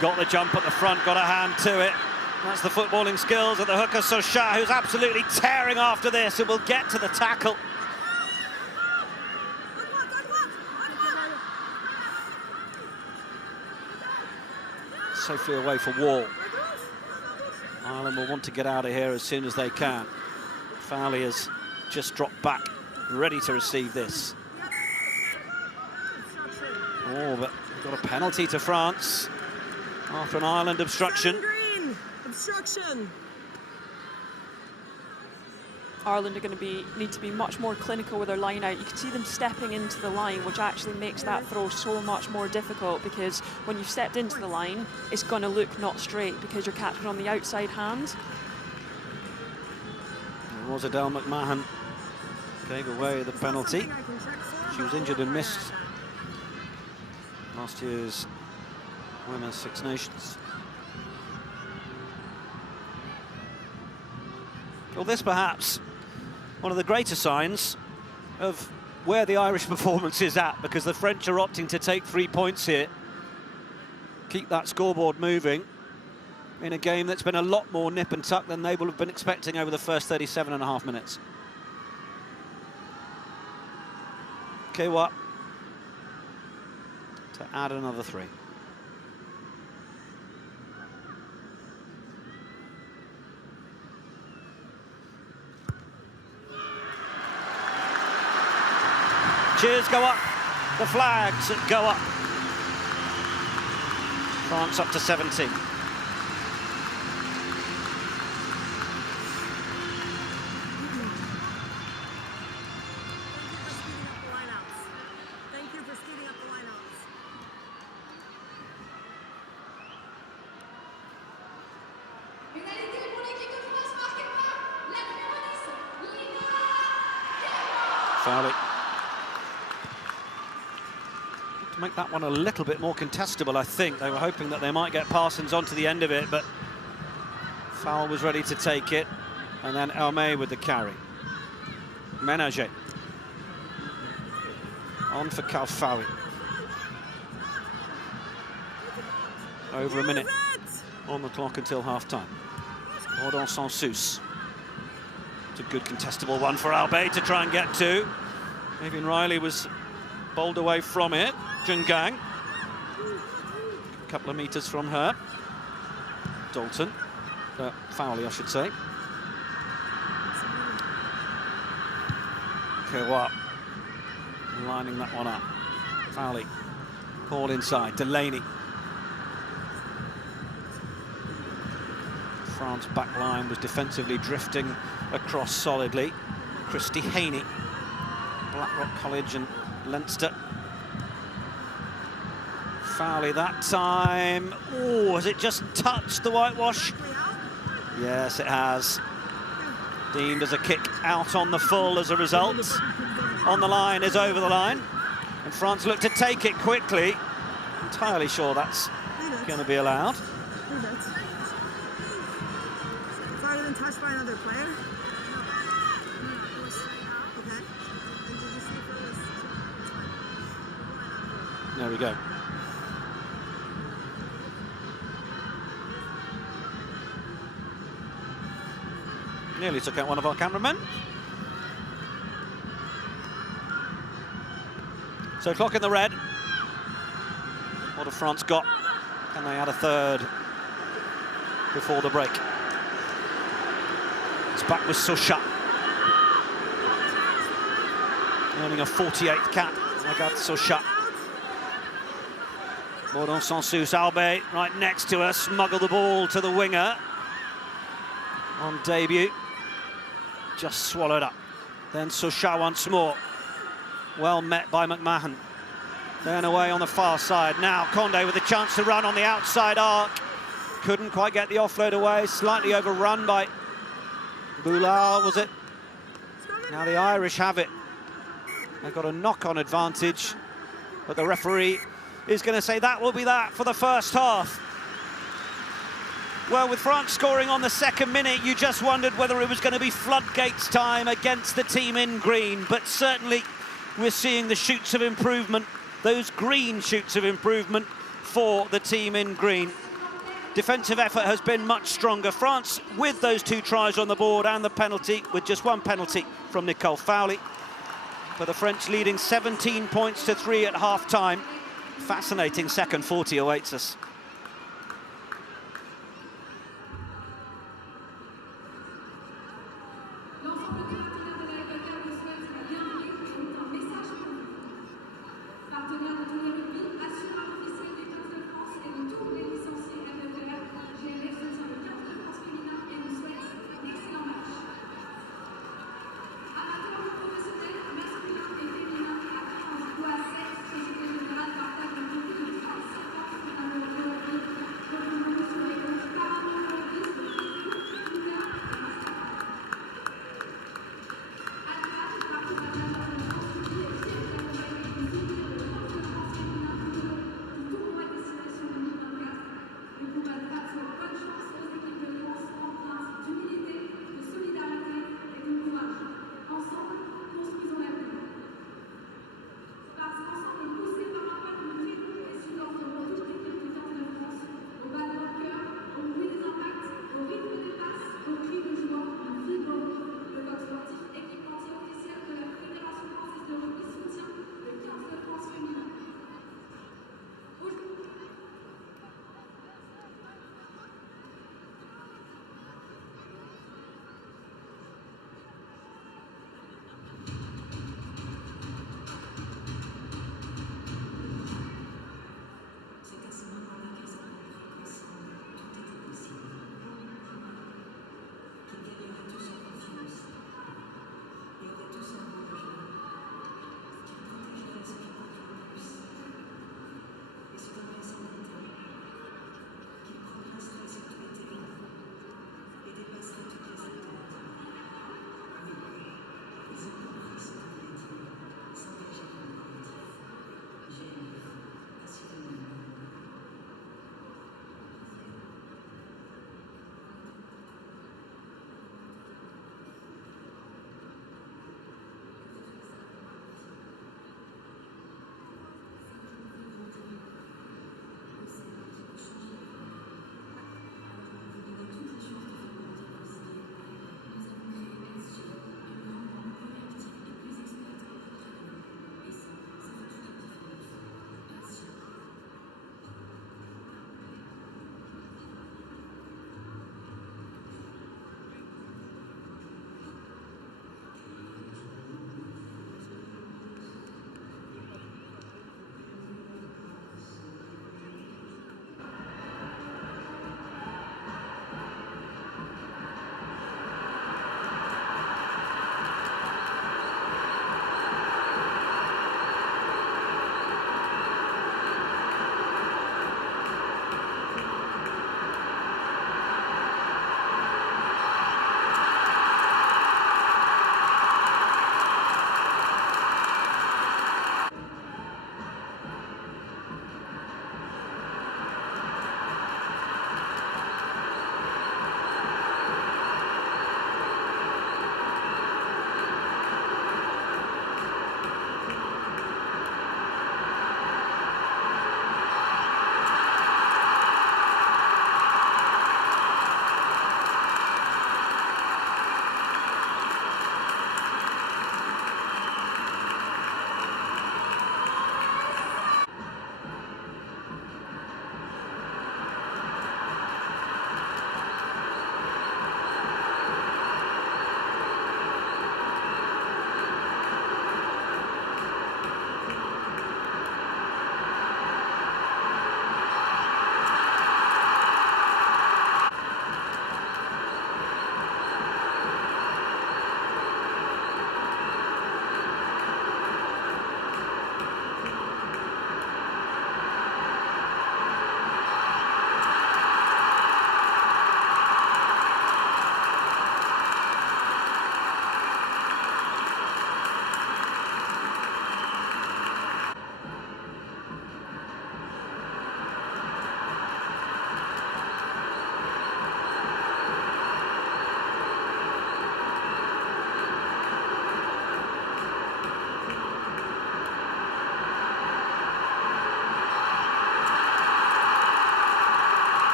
got the jump at the front, got a hand to it. That's the footballing skills of the hooker Socha, who's absolutely tearing after this and will get to the tackle. Safely away for Wall. Ireland will want to get out of here as soon as they can. Fowley has just dropped back, ready to receive this. Oh, but we've got a penalty to France after an Ireland obstruction. Obstruction. Ireland are going to need to be much more clinical with their line out. You can see them stepping into the line, which actually makes that throw so much more difficult, because when you've stepped into the line, it's going to look not straight because you're catching on the outside hand. Rosadel McMahon gave away the penalty. She was injured and missed last year's Women's Six Nations. Well, this perhaps one of the greater signs of where the Irish performance is at, because the French are opting to take 3 points here, keep that scoreboard moving in a game that's been a lot more nip and tuck than they will have been expecting over the first 37.5 minutes. Kewa to add another 3. Cheers go up, the flags go up. France up to 17. Thank you for speeding up the lineouts. Fowley. To make that one a little bit more contestable, I think. They were hoping that they might get Parsons onto the end of it, but Fowle was ready to take it. And then Elmay with the carry. Ménager. On for Kalfawi. Over a minute on the clock until half-time. Ordon sans-Souce. It's a good contestable one for Albay to try and get to. Vivian Riley was bowled away from it. Jungang. A couple of metres from her. Dalton. Fowley, I should say. Kewa lining that one up. Fowley. Ball inside. Delaney. France back line was defensively drifting across solidly. Christy Haney. Blackrock College and Leinster. Fowley that time. Oh, has it just touched the whitewash? Yes, it has. Deemed as a kick out on the full as a result. On the line is over the line. And France look to take it quickly. Entirely sure that's going to be allowed. Sorry, been touched by another player? Okay. There we go. Nearly took out one of our cameramen. So clock in the red. What have France got? Can they add a third before the break? It's back with Socha. Earning a 48th cap. Regarde Socha. Ordon sans-Souce, Albay right next to her, smuggle the ball to the winger on debut. Just swallowed up. Then Socha once more. Well met by McMahon. Then away on the far side. Now Condé with a chance to run on the outside arc. Couldn't quite get the offload away. Slightly overrun by Boulard, was it? Now the Irish have it. They've got a knock-on advantage. But the referee is going to say that will be that for the first half. Well, with France scoring on the second minute, you just wondered whether it was going to be floodgates time against the team in green. But certainly we're seeing the shoots of improvement, those green shoots of improvement for the team in green. Defensive effort has been much stronger. France with those 2 tries on the board and the penalty, with just 1 penalty from Nicole Fowley. For the French leading 17 points to 3 at half-time. Fascinating second 40 awaits us.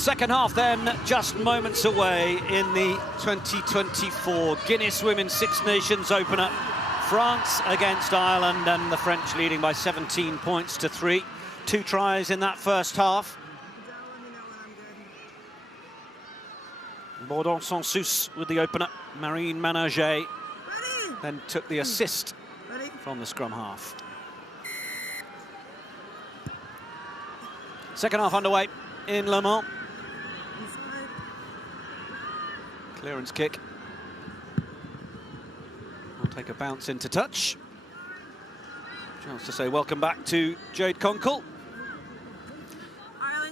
Second half then, just moments away in the 2024 Guinness Women's Six Nations opener. France against Ireland, and the French leading by 17 points to 3. 2 tries in that first half. Bourdon Sansus with the opener. Marine Ménager then took the assist from the scrum half. Second half underway in Le Mans. Clearance kick. I'll take a bounce into touch. Chance to say welcome back to Jade Conkle.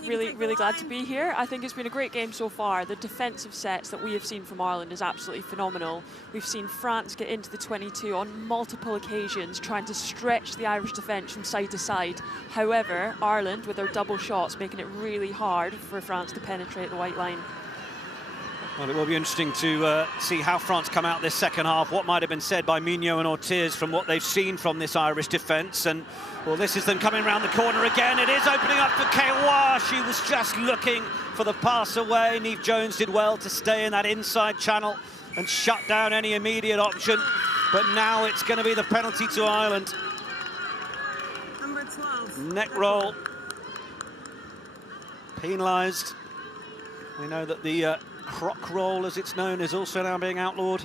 Really glad to be here. I think it's been a great game so far. The defensive sets that we have seen from Ireland is absolutely phenomenal. We've seen France get into the 22 on multiple occasions, trying to stretch the Irish defence from side to side. However, Ireland, with their double shots, making it really hard for France to penetrate the white line. Well, it will be interesting to see how France come out this second half. What might have been said by Mignot and Ortiz from what they've seen from this Irish defence. And, well, this is them coming around the corner again. It is opening up for Kewa. She was just looking for the pass away. Niamh Jones did well to stay in that inside channel and shut down any immediate option. But now it's going to be the penalty to Ireland. Number 12. Neck roll. Penalised. We know that the croc roll, as it's known, is also now being outlawed.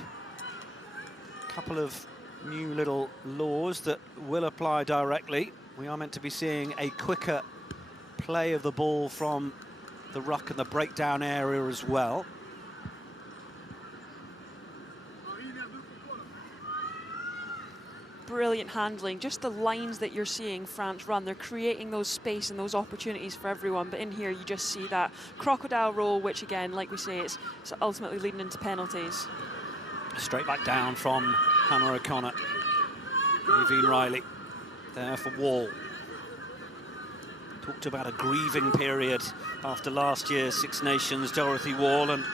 A couple of new little laws that will apply directly. We are meant to be seeing a quicker play of the ball from the ruck and the breakdown area as well. Brilliant handling, just the lines that you're seeing France run, they're creating those space and those opportunities for everyone, but in here you just see that crocodile roll, which again, like we say, it's ultimately leading into penalties. Straight back down from Hannah O'Connor. Aoibhinn Riley there for Wall. Talked about a grieving period after last year's Six Nations, Dorothy Wall, and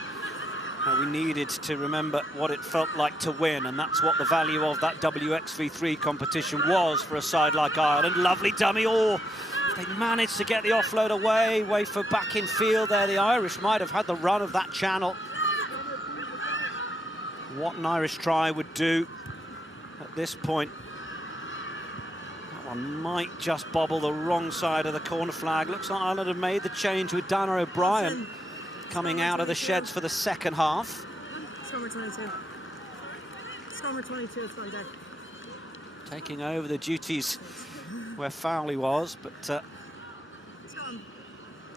we needed to remember what it felt like to win, and that's what the value of that WXV3 competition was for a side like Ireland. Lovely dummy. Oh, they managed to get the offload away, Wafer back in field there. The Irish might have had the run of that channel. What an Irish try would do at this point. That one might just bobble the wrong side of the corner flag. Looks like Ireland have made the change with Dana O'Brien coming out of the sheds for the second half. Scrummer 22. Scrummer 22, it's going down. Taking over the duties where Fowley was, but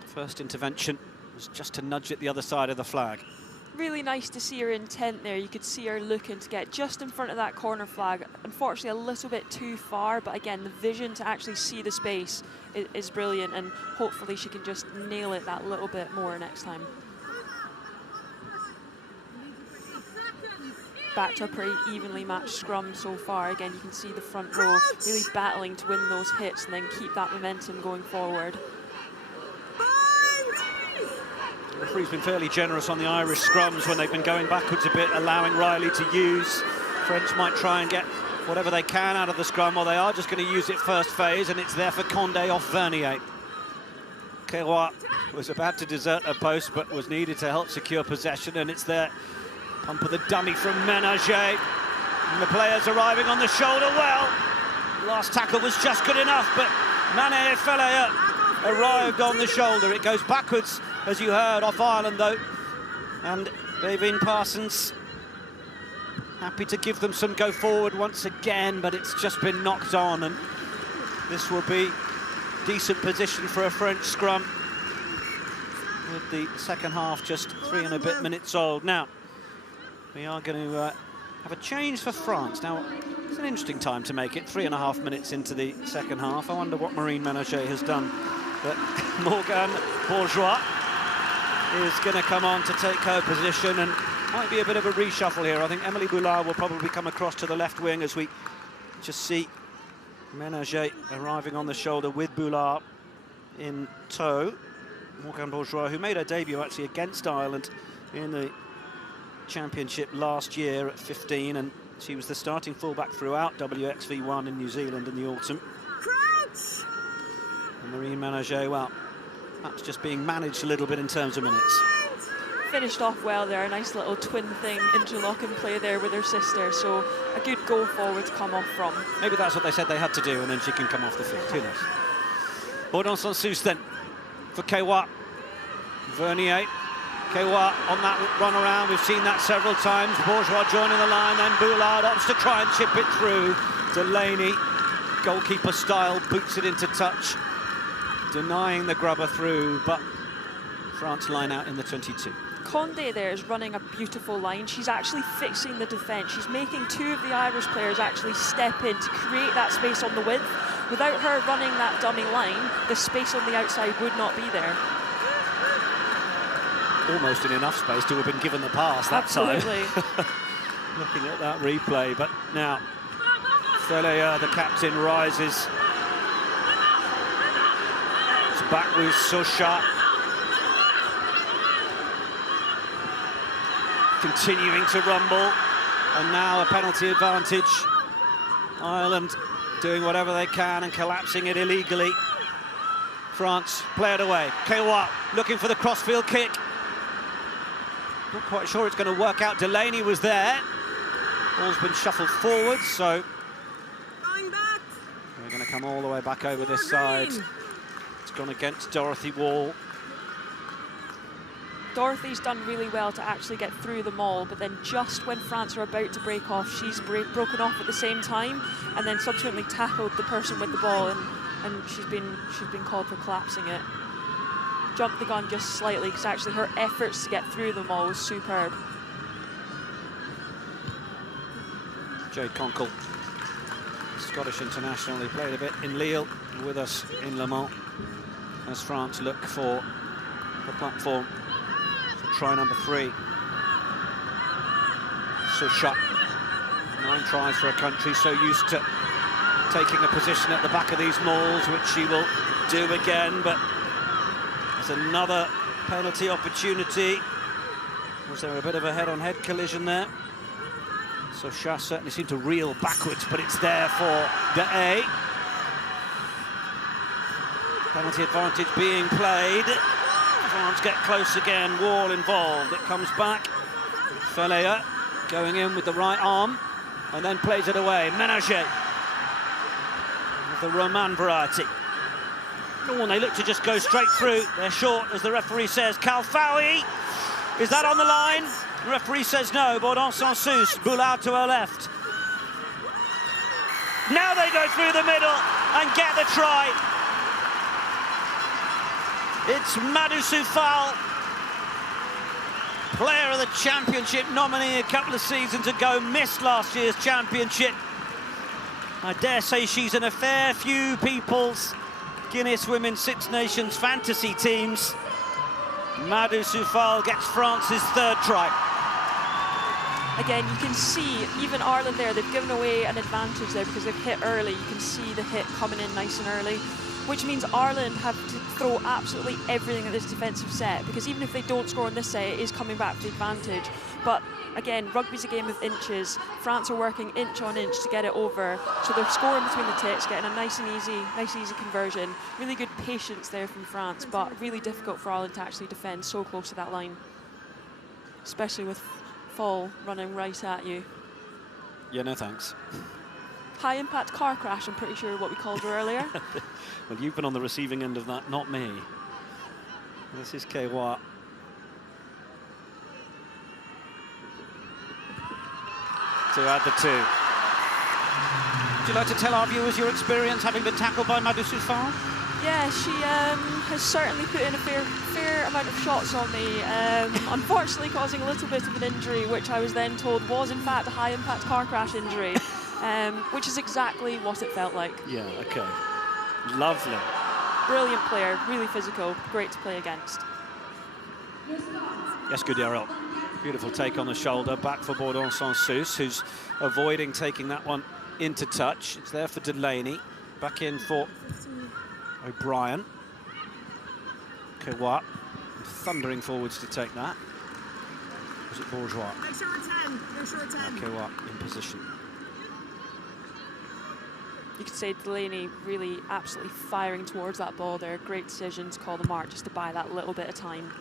first intervention was just to nudge it the other side of the flag. Really nice to see her intent there. You could see her looking to get just in front of that corner flag. Unfortunately, a little bit too far, but again, the vision to actually see the space is brilliant, and hopefully she can just nail it that little bit more next time. Back to a pretty evenly matched scrum so far. Again, you can see the front row really battling to win those hits and then keep that momentum going forward. The referee's been fairly generous on the Irish scrums when they've been going backwards a bit, allowing Riley to use. French might try and get whatever they can out of the scrum, or they are just going to use it first phase, and it's there for Condé off Vernier. Kewa was about to desert her post, but was needed to help secure possession, and it's there. Pump of the dummy from Ménager. And the players arriving on the shoulder well. Last tackle was just good enough, but Mane Felea arrived on the shoulder. It goes backwards, as you heard, off Ireland, though. And Davine Parsons happy to give them some go forward once again, but it's just been knocked on, and this will be decent position for a French scrum with the second half just 3 and a bit minutes old. Now, we are going to have a change for France. Now, it's an interesting time to make it, 3.5 minutes into the second half. I wonder what Marine Ménager has done. But Morgane Bourgeois is going to come on to take her position, and might be a bit of a reshuffle here. I think Emily Boulard will probably come across to the left wing as we just see Ménager arriving on the shoulder with Boulard in tow. Morgane Bourgeois, who made her debut actually against Ireland in the Championship last year at 15, and she was the starting fullback throughout WXV1 in New Zealand in the autumn. Crouch! And Marine Ménager, well, Perhaps just being managed a little bit in terms of minutes. Finished off well there, a nice little twin thing, interlocking play there with her sister, so a good goal forward to come off from. Maybe that's what they said they had to do, and then she can come off the field. Who knows? Bourdon sans Sousse then for Kewa. Vernier. Kewa on that run around. We've seen that several times. Bourgeois joining the line, then Boulard opts to try and chip it through. Delaney, goalkeeper style, boots it into touch, denying the grubber through, but France line out in the 22. Condé there is running a beautiful line. She's actually fixing the defence. She's making two of the Irish players actually step in to create that space on the width. Without her running that dummy line, the space on the outside would not be there. Almost in enough space to have been given the pass that Absolutely. time. Looking at that replay, but now Feller, the captain, rises. It's back with Sosha. Continuing to rumble, and now a penalty advantage. Ireland doing whatever they can and collapsing it illegally. France play it away. Kewa looking for the crossfield kick. Not quite sure it's going to work out. Delaney was there. Ball's been shuffled forward, so we're going to come all the way back over this side. It's gone against Dorothy Wall. Dorothy's done really well to actually get through them all, but then just when France are about to break off, she's broken off at the same time, and then subsequently tackled the person with the ball, and she's been called for collapsing it. Jumped the gun just slightly, because actually her efforts to get through them all was superb. Jade Conkle, Scottish international, he played a bit in Lille, with us in Le Mans, as France look for the platform. Try number 3. Sosha. 9 tries for a country so used to taking a position at the back of these mauls, which she will do again, but there's another penalty opportunity. Was there a bit of a head-on-head collision there? Sosha certainly seemed to reel backwards, but it's there for De A. Penalty advantage being played. France get close again, Wall involved. It comes back. Feller going in with the right arm and then plays it away. Ménager of the Roman variety. Oh, and they look to just go straight through. They're short, as the referee says. Kalfaoui, is that on the line? The referee says no. Bourdon sans Sousse, Boulard to her left. Now they go through the middle and get the try. It's Madou Soufal, player of the championship, nominee a couple of seasons ago, missed last year's championship. I dare say she's in a fair few people's Guinness Women's Six Nations fantasy teams. Madou Soufal gets France's 3rd try. Again, you can see, even Ireland there, they've given away an advantage there because they've hit early. You can see the hit coming in nice and early, which means Ireland have to throw absolutely everything at this defensive set, because even if they don't score in this set, it is coming back to the advantage. But again, rugby's a game of inches. France are working inch on inch to get it over, so they're scoring between the ticks, getting a nice and easy conversion. Really good patience there from France, but really difficult for Ireland to actually defend so close to that line, especially with Fall running right at you. Yeah, no thanks. High impact car crash, I'm pretty sure what we called her earlier. Well, you've been on the receiving end of that, not me. This is Kewa. To add the 2. Would you like to tell our viewers your experience having been tackled by Madou Soufal? Yeah, she has certainly put in a fair amount of shots on me, unfortunately causing a little bit of an injury, which I was then told was in fact a high impact car crash injury. Which is exactly what it felt like. Yeah, okay. Lovely. Brilliant player, really physical, great to play against. Yes, Gudjarel. Beautiful take on the shoulder, back for Bourdon sans Sousse, who's avoiding taking that one into touch. It's there for Delaney, back in for O'Brien. Kewa, thundering forwards to take that. Was it Bourgeois? Make sure we're 10. Make sure we're 10. Kewa in position. You could say Delaney really absolutely firing towards that ball there. Great decision to call the mark just to buy that little bit of time.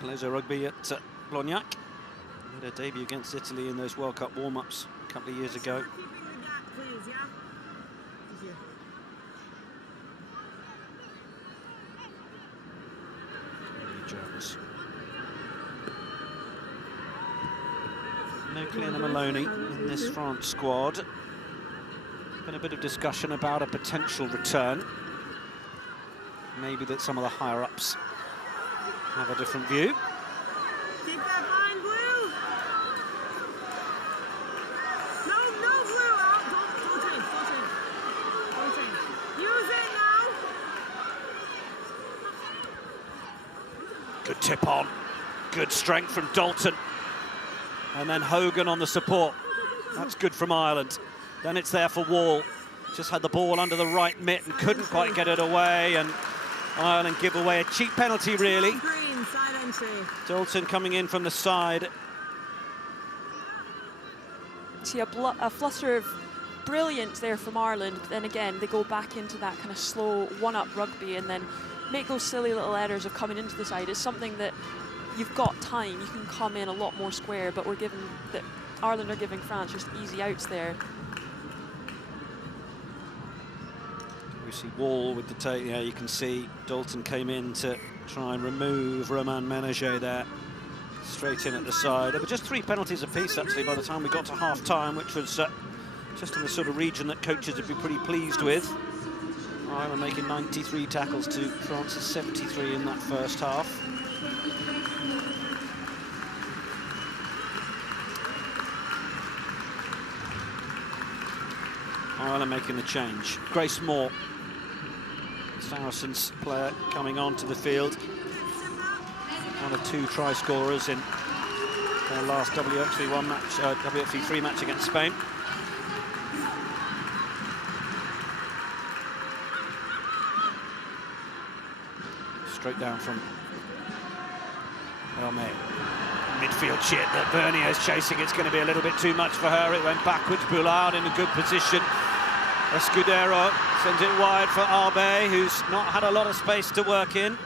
Plays Rugby at Blognac. Made her debut against Italy in those World Cup warm-ups a couple of years ago. Jones. No Clearna Maloney in this France squad. Been a bit of discussion about a potential return. Maybe that some of the higher-ups have a different view. Keep that line blue. No blue out. Don't change. Don't change. Use it now. Good tip on. Good strength from Dalton. And then Hogan on the support. That's good from Ireland. Then it's there for Wall. Just had the ball under the right mitt and couldn't quite get it away. And Ireland give away a cheap penalty, really. Green, side entry. Dalton coming in from the side. See a flutter of brilliance there from Ireland, but then again they go back into that kind of slow one-up rugby and then make those silly little errors of coming into the side. It's something that you've got time, you can come in a lot more square, but we're given that Ireland are giving France just easy outs there. We see Wall with the take. Yeah, you can see Dalton came in to try and remove Romain Ménager there. Straight in at the side. There were just 3 penalties apiece, actually, by the time we got to half-time, which was just in the sort of region that coaches would be pretty pleased with. Ireland making 93 tackles to France's 73 in that first half. Ireland making the change. Grace Moore, Saracens player, coming onto the field. One of 2 try scorers in their last WXV 3 match against Spain. Straight down from Elmay. Midfield chip that Vernier's chasing. It's going to be a little bit too much for her. It went backwards. Boulard in a good position. Escudero sends it wide for Arbe, who's not had a lot of space to work in.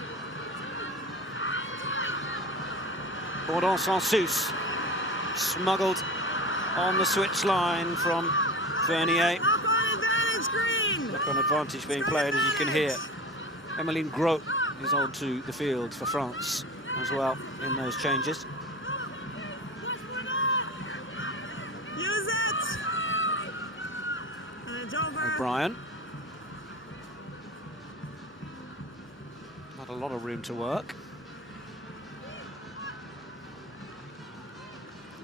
Bourdon-Sansus smuggled on the switch line from Vernier. Look on advantage being played, as you can hear. Emmeline Gros is onto the field for France as well in those changes. Use it. O'Brien. Not a lot of room to work.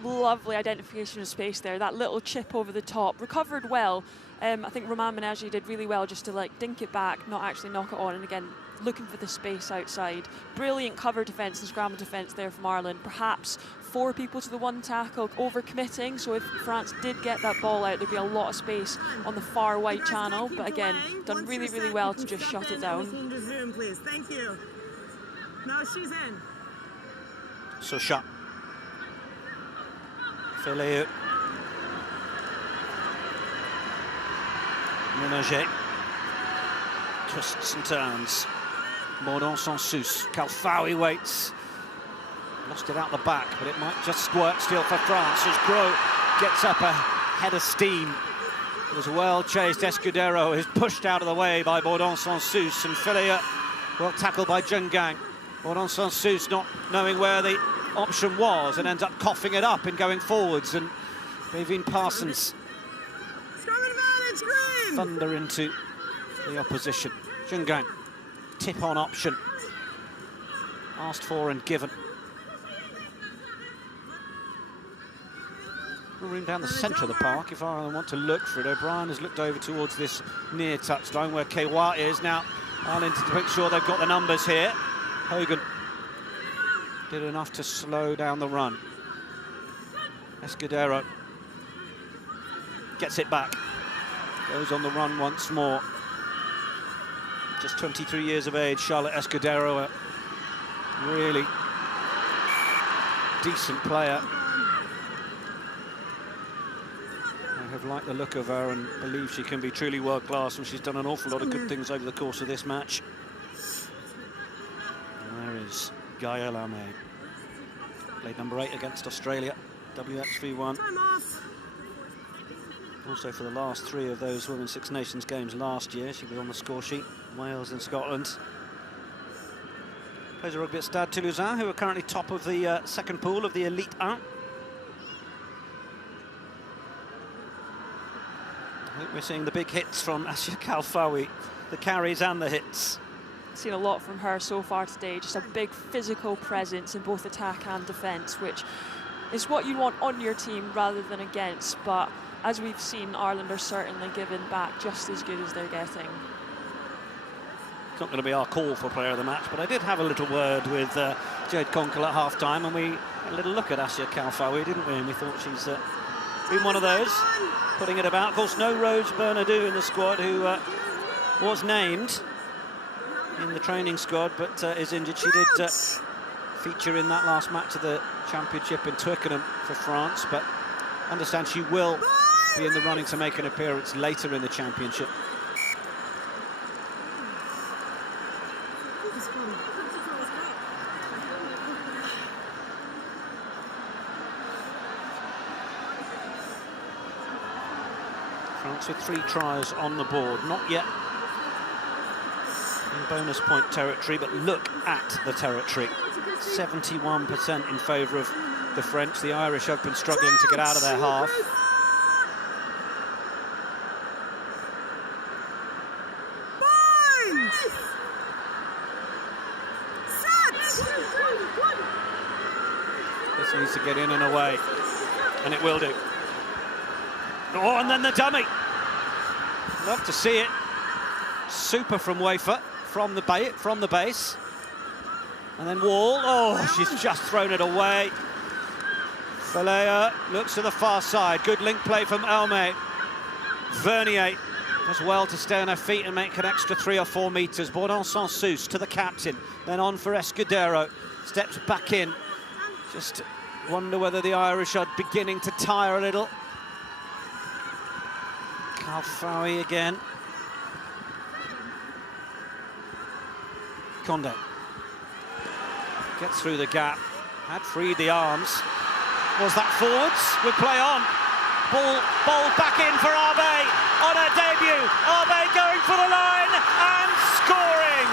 Lovely identification of space there. That little chip over the top, recovered well. I think Romain Ménager did really well just to like dink it back, not actually knock it on, and again looking for the space outside. Brilliant cover defence and scramble defence there from Ireland. Perhaps 4 people to the 1 tackle, over-committing, so if France did get that ball out, there'd be a lot of space on the far wide channel, but again, done really, really well to just shut it down. Zoom, please. Thank you. No, she's in. So shut. Filiu. Ménager. Twists and turns. Bourdon-Sansus. Kalfaoui waits. Lost it out the back, but it might just squirt still for France as Gros gets up a head of steam. It was well chased. Escudero is pushed out of the way by Bourdon-Sansus, and Filiu well tackled by Jungang. Bourdon-Sansus not knowing where the option was and ends up coughing it up and going forwards, and Bavine Parsons thunder into the opposition. Jungang, tip on option, asked for and given. Room down the centre of the park if Ireland want to look for it. O'Brien has looked over towards this near touchline where Kewa is. Now Ireland to make sure they've got the numbers here. Hogan did enough to slow down the run. Escudero gets it back. Goes on the run once more. Just 23 years of age, Charlotte Escudero, really decent player. I have liked the look of her and believe she can be truly world-class, and she's done an awful lot of good things over the course of this match. And there is Gaëlle Armé. Played number 8 against Australia, WXV1. Also for the last 3 of those Women's Six Nations games last year, she was on the score sheet. Wales and Scotland. Plays a rugby at Stade Toulousain, who are currently top of the second pool of the Elite 1. I think we're seeing the big hits from Assia Kalfawi, the carries and the hits. Seen a lot from her so far today, just a big physical presence in both attack and defence, which is what you want on your team rather than against, but as we've seen, Ireland are certainly giving back just as good as they're getting. It's not going to be our call for player of the match, but I did have a little word with Jade Conkle at half-time, and we had a little look at Assia Kalfawi, didn't we? And we thought she's been one of those, putting it about. Of course, no Rose Bernardou in the squad, who was named in the training squad, but is injured. She did feature in that last match of the championship in Twickenham for France, but I understand she will be in the running to make an appearance later in the championship. France with 3 tries on the board, not yet in bonus point territory, but look at the territory. 71% in favour of the French. The Irish have been struggling to get out of their half. This needs to get in and away, and it will do. Oh, and then the dummy. Love to see it. Super from Wafer, from the base. And then Wall. Oh, she's just thrown it away. Falea looks to the far side. Good link play from Elme. Vernier does well to stay on her feet and make an extra 3 or 4 metres. Bourdon-Sansus to the captain. Then on for Escudero. Steps back in. Just wonder whether the Irish are beginning to tire a little. Kalfawi again. Conde gets through the gap, had freed the arms. Was that forwards? With play on. Ball back in for Arbe on her debut. Arbe going for the line and scoring.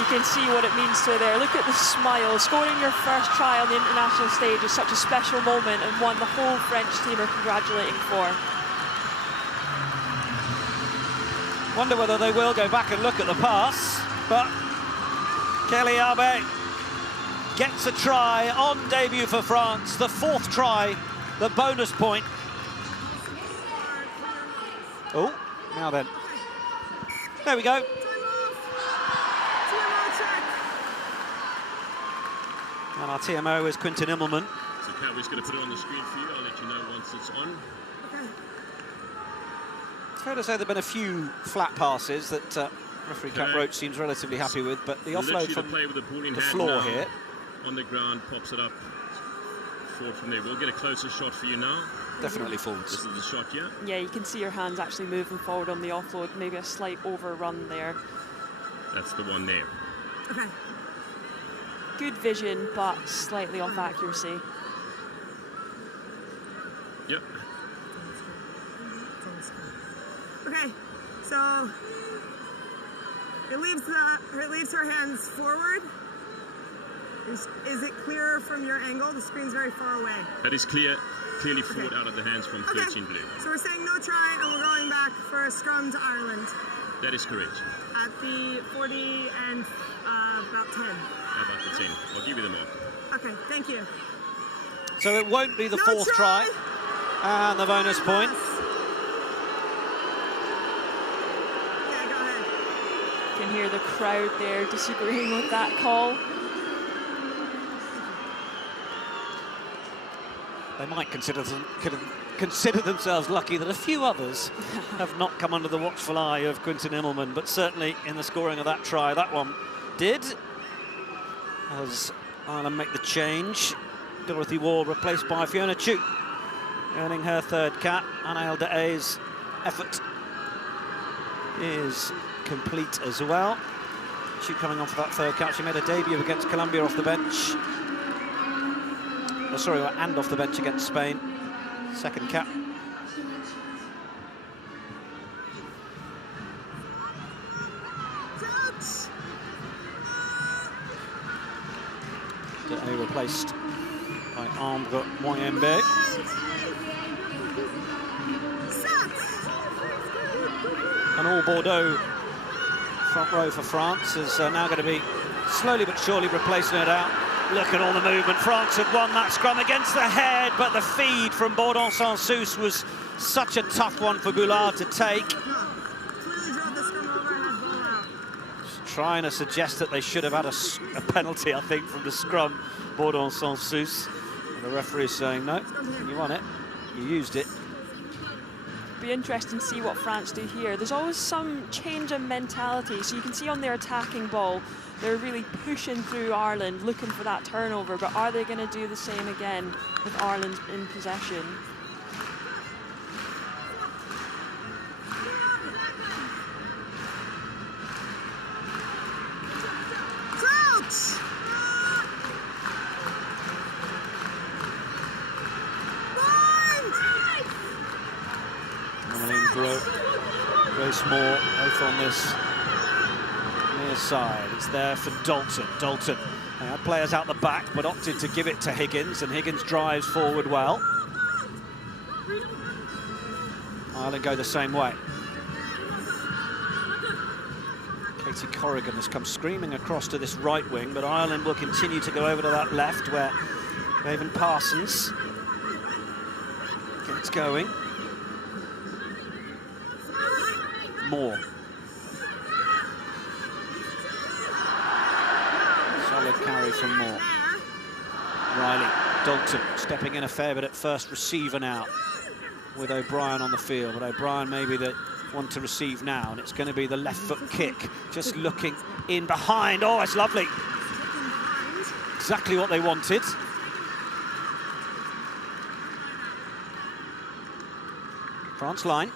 You can see what it means to her there. Look at the smile. Scoring your first try on the international stage is such a special moment, and one the whole French team are congratulating for. Wonder whether they will go back and look at the pass, but Kelly Arbe gets a try on debut for France, the 4th try, the bonus point. Oh, now then. There we go. And our TMO is Quinton Immelman. So Calvy's going to put it on the screen for you. I'll let you know once it's on. It's fair to say there have been a few flat passes that referee Cap Roach seems relatively happy with, but the offload from the floor here. On the ground, pops it up. Forward from there. We'll get a closer shot for you now. Definitely forwards. This is the shot, yeah? Yeah, you can see your hands actually moving forward on the offload. Maybe a slight overrun there. That's the one there. Okay. Good vision, but slightly off accuracy. Yep. Okay, so it leaves her hands forward. Is it clearer from your angle? The screen's very far away. That is clearly forward out of the hands from 13 blue. So we're saying no try, and we're going back for a scrum to Ireland. That is correct. At the 40 and about 10. About the 10. I'll give you the mark. Okay, thank you. So it won't be the No 4th try. And the bonus point. Okay, go ahead. You can hear the crowd there disagreeing with that call. They might consider themselves lucky that a few others have not come under the watchful eye of Quinton Immelman, but certainly in the scoring of that try, that one did. As Ireland make the change. Dorothy Wall replaced by Fiona Chu, earning her third cap. Anaël de Haye's effort is complete as well. Chu coming on for that third cap. She made a debut against Colombia off the bench. Oh, sorry, and off the bench against Spain. Second cap. De Haye replaced by Ambre Moyembe. And all Bordeaux front row for France is now going to be slowly but surely replacing it out. Look at all the movement. France had won that scrum against the head, but the feed from Bourdon-Sans-Souci was such a tough one for Boulard to take. Just trying to suggest that they should have had a penalty, I think, from the scrum, Bourdon-Sans-Souci. The referee is saying, no, you won it, you used it. Be interesting to see what France do here. There's always some change in mentality, so you can see on their attacking ball they're really pushing through Ireland, looking for that turnover, but are they going to do the same again with Ireland in possession? Grace Moore both on this near side. It's there for Dalton. Dalton, they had players out the back but opted to give it to Higgins, and Higgins drives forward well. Ireland go the same way. Katie Corrigan has come screaming across to this right wing, but Ireland will continue to go over to that left where Raven Parsons gets going. Moore. Solid carry from Moore. Riley, Dalton stepping in a fair bit at first receiver now with O'Brien on the field, but O'Brien maybe the one to receive now, and it's going to be the left foot kick, just looking in behind. Oh, it's lovely. Exactly what they wanted. France line.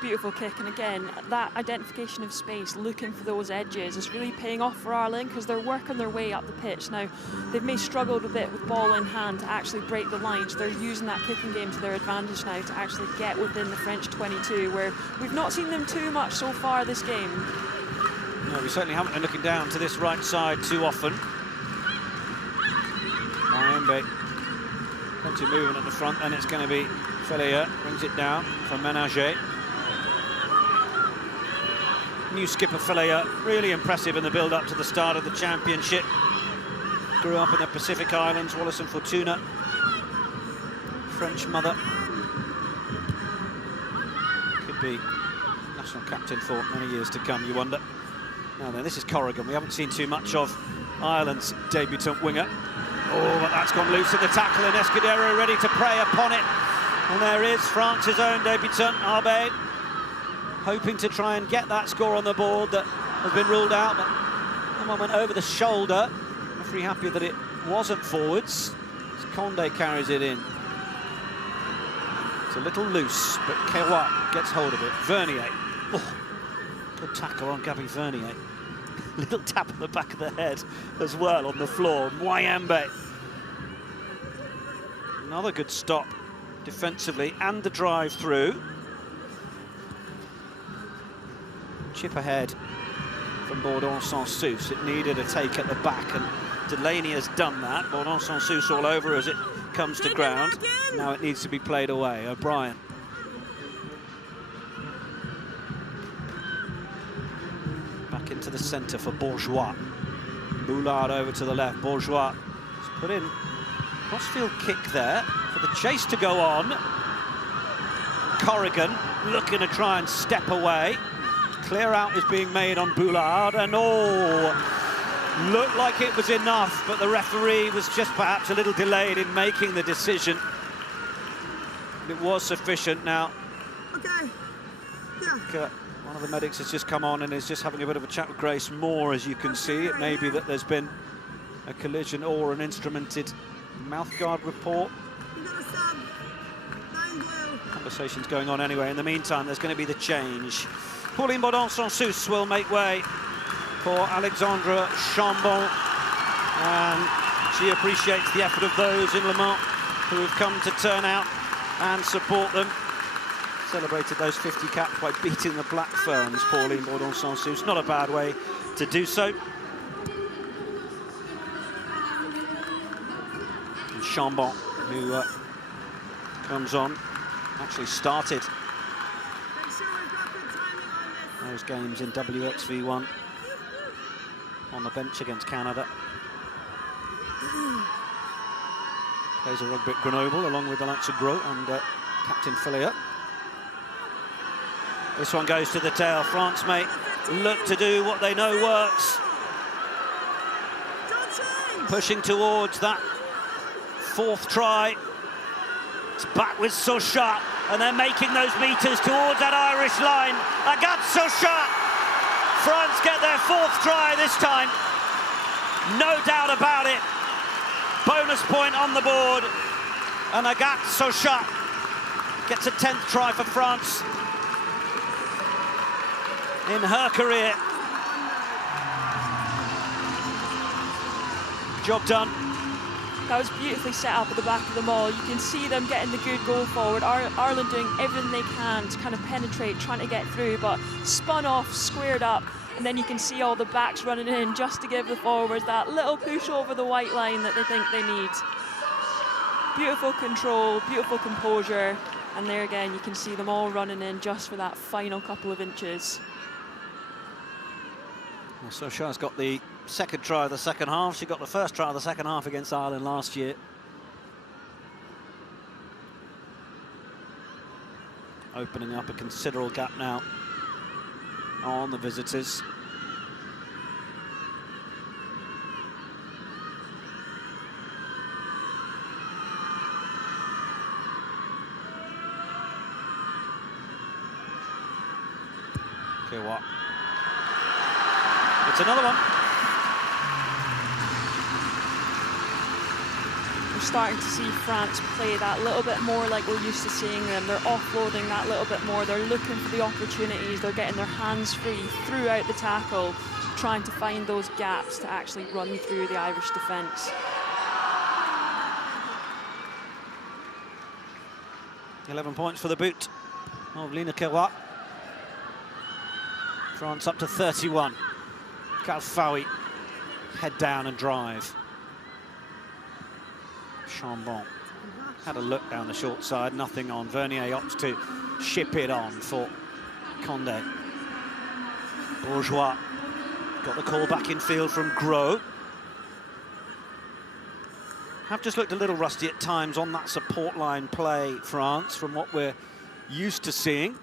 Beautiful kick, and again, that identification of space, looking for those edges, is really paying off for Ireland because they're working their way up the pitch. Now, they may struggled a bit with ball in hand to actually break the lines. They're using that kicking game to their advantage now to actually get within the French 22, where we've not seen them too much so far this game. No, we certainly haven't been looking down to this right side too often. Moyembe, plenty of movement at the front, and it's going to be Fellier, brings it down for Ménager. New skipper Fellier, really impressive in the build-up to the start of the championship. Grew up in the Pacific Islands, Wallis and Fortuna. French mother. Could be national captain for many years to come, you wonder. Now then, this is Corrigan. We haven't seen too much of Ireland's debutant winger. Oh, but that's gone loose at the tackle, and Escudero ready to prey upon it. And there is France's own debutant, Arbeid, hoping to try and get that score on the board that has been ruled out, but someone went over the shoulder. Referee happy that it wasn't forwards, as Condé carries it in. It's a little loose, but Kewa gets hold of it. Vernier, oh, good tackle on Gabby Vernier. Little tap on the back of the head as well on the floor. Moyembe, another good stop defensively, and the drive through. Chip ahead from Bourdon-Sans-Souci. It needed a take at the back, and Delaney has done that. Bourdon-Sans-Souci all over as it comes to ground. Now it needs to be played away. O'Brien. Back into the centre for Bourgeois. Boulard over to the left. Bourgeois has put in crossfield kick there for the chase to go on. Corrigan looking to try and step away. Clear out is being made on Boulard, and oh, looked like it was enough, but the referee was just perhaps a little delayed in making the decision. It was sufficient now. Okay. Yeah. One of the medics has just come on and is just having a bit of a chat with Grace Moore, as you can see. It may be that there's been a collision or an instrumented mouthguard report. Conversations going on anyway. In the meantime, there's going to be the change. Pauline Baudon-Sansus will make way for Alexandra Chambon, and she appreciates the effort of those in Le Mans who have come to turn out and support them. Celebrated those 50 caps by beating the Black Ferns, Pauline Baudon-Sansus. Not a bad way to do so. And Chambon, who comes on, actually started those games in WXV1 on the bench against Canada. Plays a rugby at Grenoble along with the likes of Gros and Captain Fillier. This one goes to the tail. France may look to do what they know works. Pushing towards that fourth try. It's back with Sochat, and they're making those meters towards that Irish line. Agathe Sochat! France get their fourth try this time. No doubt about it. Bonus point on the board. And Agathe Sochat gets a 10th try for France in her career. Job done. That was beautifully set up at the back of the maul. You can see them getting the good goal forward. Ireland doing everything they can to kind of penetrate, trying to get through, but spun off, squared up, and then you can see all the backs running in just to give the forwards that little push over the white line that they think they need. Beautiful control, beautiful composure, and there again you can see them all running in just for that final couple of inches. Well, Sochat's got the second try of the second half. She got the first try of the second half against Ireland last year. Opening up a considerable gap now on the visitors. Okay, what? It's another one. We're starting to see France play that little bit more like we're used to seeing them. They're offloading that little bit more. They're looking for the opportunities. They're getting their hands free throughout the tackle, trying to find those gaps to actually run through the Irish defence. 11 points for the boot of Lina Keroy. France up to 31. Kalfaoui, head down and drive. Chambon had a look down the short side, nothing on. Vernier opts to ship it on for Condé. Bourgeois got the call back in field from Gros. Have just looked a little rusty at times on that support line play, France, from what we're used to seeing.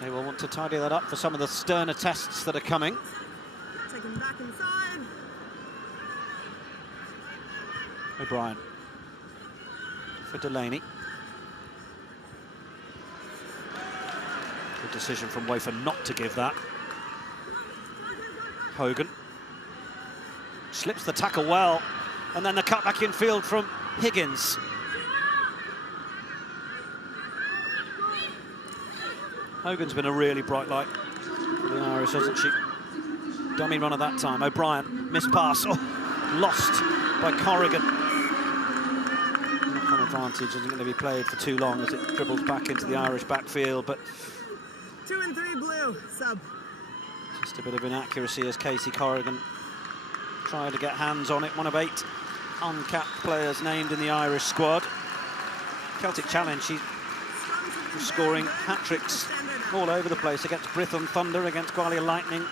They will want to tidy that up for some of the sterner tests that are coming. Taking back inside. O'Brien for Delaney. Good decision from Wafer not to give that. Hogan slips the tackle well, and then the cut back in field from Higgins. Hogan's been a really bright light for the Irish, hasn't she? Dummy run at that time. O'Brien, missed pass. Oh, lost by Corrigan. Knock-on advantage isn't going to be played for too long as it dribbles back into the Irish backfield, but 2 and 3 blue, sub. just a bit of inaccuracy as Casey Corrigan tried to get hands on it. One of 8 uncapped players named in the Irish squad. Celtic Challenge, she's scoring hat-tricks all over the place against Brython Thunder, against Gwalia Lightning,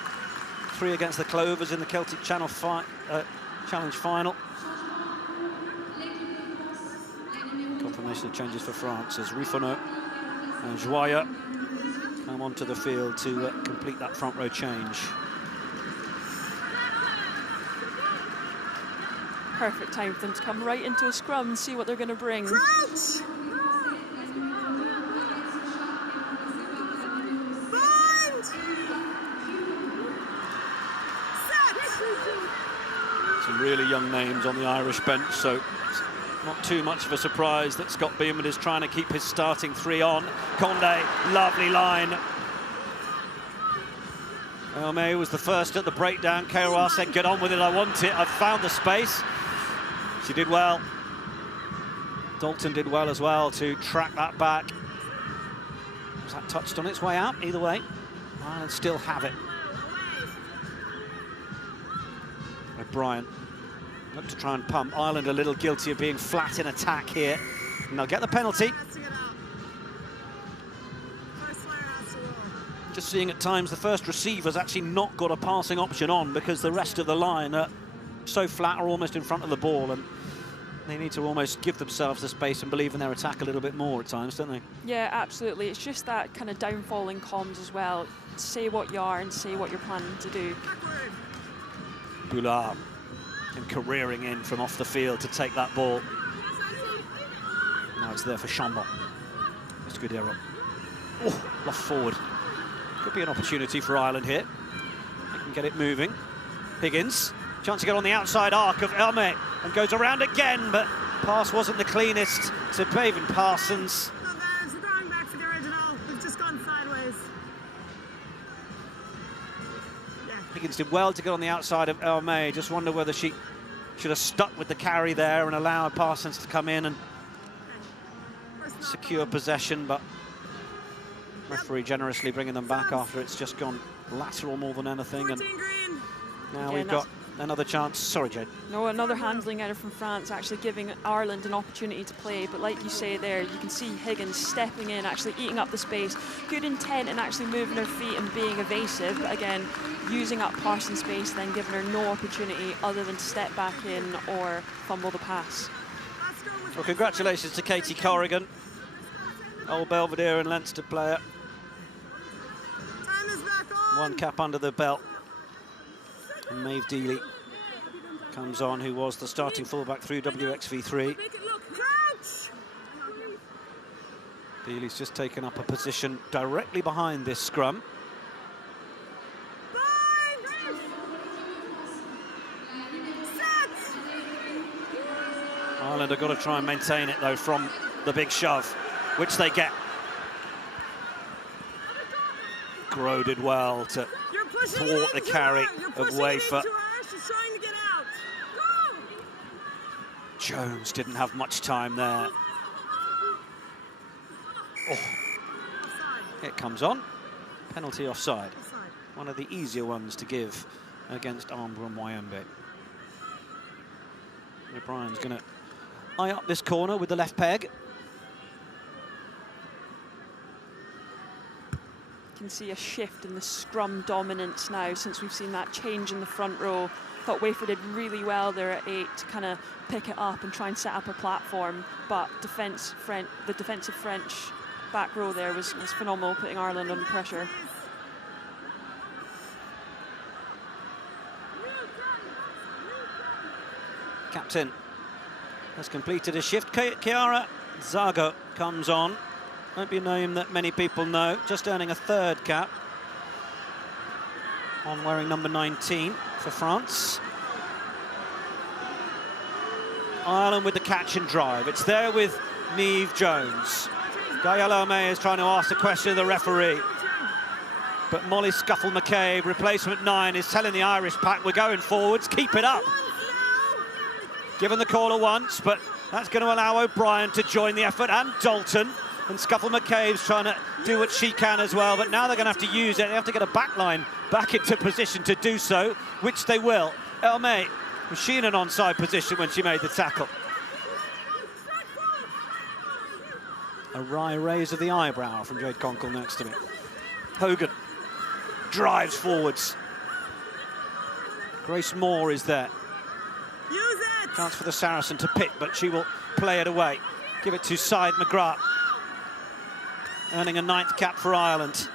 3 against the Clovers in the Celtic Challenge final. Confirmation of changes for France as Ruffonneau and Joyeux come onto the field to complete that front row change. Perfect time for them to come right into a scrum and see what they're going to bring. Crouch! Some really young names on the Irish bench, so it's not too much of a surprise that Scott Beamon is trying to keep his starting three on. Condé, lovely line. May was the first at the breakdown. Kerouac said, get on with it, I want it. I've found the space. She did well. Dalton did well as well to track that back. Was that touched on its way out? Either way, Ireland still have it. O'Brien look to try and pump. Ireland a little guilty of being flat in attack here. And they'll get the penalty. Just seeing at times the first receiver's actually not got a passing option on because the rest of the line are so flat or almost in front of the ball, and they need to almost give themselves the space and believe in their attack a little bit more at times, don't they? Yeah, absolutely. It's just that kind of downfall in comms as well. Say what you are and say what you're planning to do. Boulard and careering in from off the field to take that ball. Now it's there for Chambon. It's a good error. Oh, lost forward. Could be an opportunity for Ireland here. They can get it moving. Higgins, chance to get on the outside arc of Elme, and goes around again, but pass wasn't the cleanest to Pavin Parsons. Not bad, it's going back to the original. We've just gone sideways. Yeah. Higgins did well to get on the outside of Elme. Just wonder whether she should have stuck with the carry there and allowed Parsons to come in and secure possession, but referee generously bringing them back after it's just gone lateral more than anything. And now we've got another chance. Sorry, Jade. No, another handling error from France, actually giving Ireland an opportunity to play. But like you say there, you can see Higgins stepping in, actually eating up the space. Good intent and actually moving her feet and being evasive. But again, using up Parsons' space, then giving her no opportunity other than to step back in or fumble the pass. Well, congratulations to Katie Corrigan, old Belvedere and Leinster player. One cap under the belt. And Maeve Deely comes on, who was the starting fullback through WXV3. Deely's just taken up a position directly behind this scrum. Ireland have got to try and maintain it, though, from the big shove, which they get. Groh did well to thwart the carry of Wafer. Jones didn't have much time there. Oh. It comes on. Penalty offside. One of the easier ones to give against Amber and Wayembe. O'Brien's going to eye up this corner with the left peg. Can see a shift in the scrum dominance now since we've seen that change in the front row. Thought Wafer did really well there at 8 to kind of pick it up and try and set up a platform, but the defensive French back row there was phenomenal, putting Ireland under pressure. Captain has completed a shift. Chiara Zago comes on. Won't be a name that many people know, just earning a 3rd cap on wearing number 19 for France. Ireland with the catch and drive. It's there with Niamh Jones. Gael O'May is trying to ask the question of the referee. But Molly Scuffle-McCabe, replacement 9, is telling the Irish pack, we're going forwards, keep it up. Given the caller once, but that's going to allow O'Brien to join the effort, and Dalton. And Scuffle-McCabe's trying to do what she can as well, but now they're going to have to use it. They have to get a backline back into position to do so, which they will. Elme, was she in an onside position when she made the tackle? A wry raise of the eyebrow from Jade Conkle next to me. Hogan drives forwards. Grace Moore is there. Use it. Chance for the Saracen to pick, but she will play it away. Give it to Syed McGrath. Earning a 9th cap for Ireland.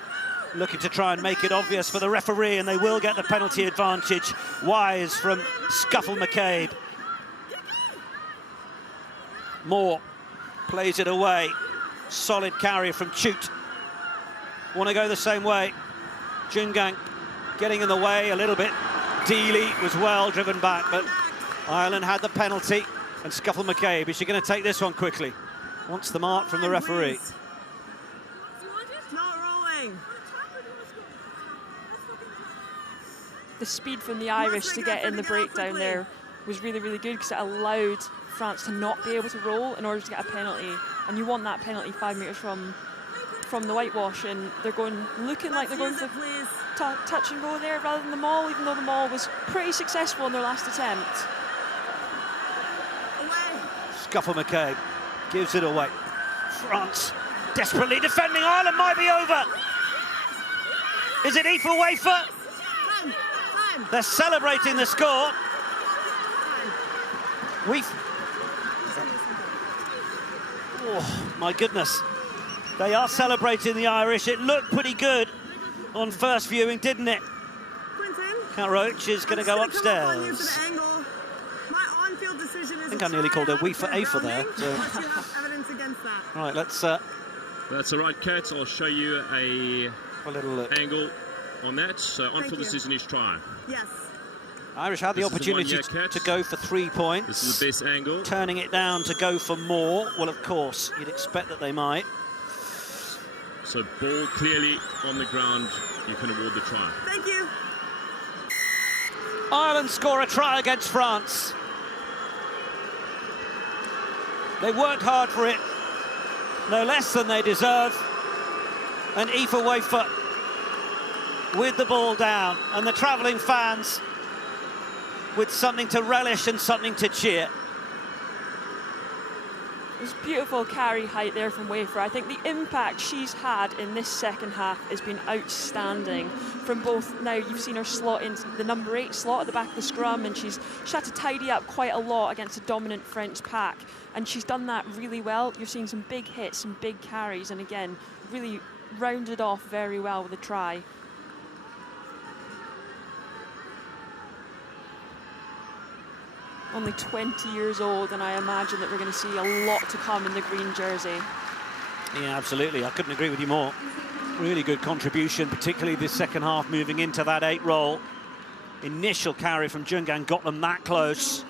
Looking to try and make it obvious for the referee, and they will get the penalty advantage. Wise from Scuffle-McCabe. Moore plays it away. Solid carry from Chute. Want to go the same way. Jungang getting in the way a little bit. Deely was well driven back, but Ireland had the penalty, and Scuffle McCabe, is she going to take this one quickly? Wants the mark from the referee. Not rolling. The speed from the Irish to get in the breakdown there was really, really good, because it allowed France to not be able to roll in order to get a penalty. And you want that penalty 5 metres from the whitewash, and they're looking like they're going for touch and go there rather than the maul, even though the maul was pretty successful in their last attempt. Scuffle McCabe gives it away. France desperately defending. Ireland might be over. Is it Aoife Wafer? They're celebrating the score. Oh, my goodness. They are celebrating, the Irish. It looked pretty good on first viewing, didn't it? Cat Roach is going to go upstairs. I think I nearly called her Wee for Afer there. So. Right, let's... That's the right, Kat. I'll show you a little look. Angle on that. So on for the decision each try. Yes. Irish had the opportunity to go for 3 points. This is the best angle. Turning it down to go for more. Well, of course, you'd expect that they might. So ball clearly on the ground. You can award the try. Thank you. Ireland score a try against France. They worked hard for it, no less than they deserve. And Aoife Wafer with the ball down, and the travelling fans with something to relish and something to cheer. It was beautiful carry height there from Wafer. I think the impact she's had in this second half has been outstanding. From both, now you've seen her slot in the number 8 slot at the back of the scrum, and she's had to tidy up quite a lot against a dominant French pack, and she's done that really well. You're seeing some big hits, some big carries, and again, really rounded off very well with a try. Only 20 years old, and I imagine that we're going to see a lot to come in the green jersey. Yeah, absolutely. I couldn't agree with you more. Really good contribution, particularly this second half, moving into that 8 role. Initial carry from Jungan got them that close.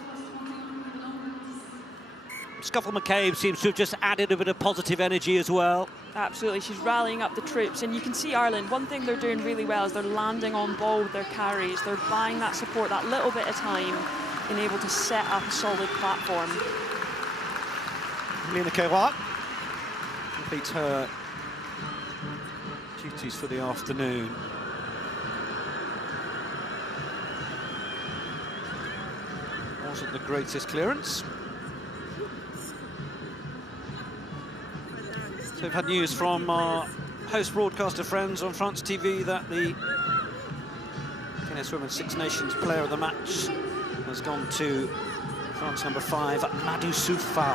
Scuffle McCabe seems to have just added a bit of positive energy as well. Absolutely, she's rallying up the troops, and you can see Ireland, one thing they're doing really well is they're landing on ball with their carries. They're buying that support that little bit of time, and able to set up a solid platform. Lena Kerouac completes her duties for the afternoon. Wasn't the greatest clearance. So we've had news from our host broadcaster friends on France TV that the Guinness Women's Six Nations Player of the Match has gone to France number 5, Madou Fall.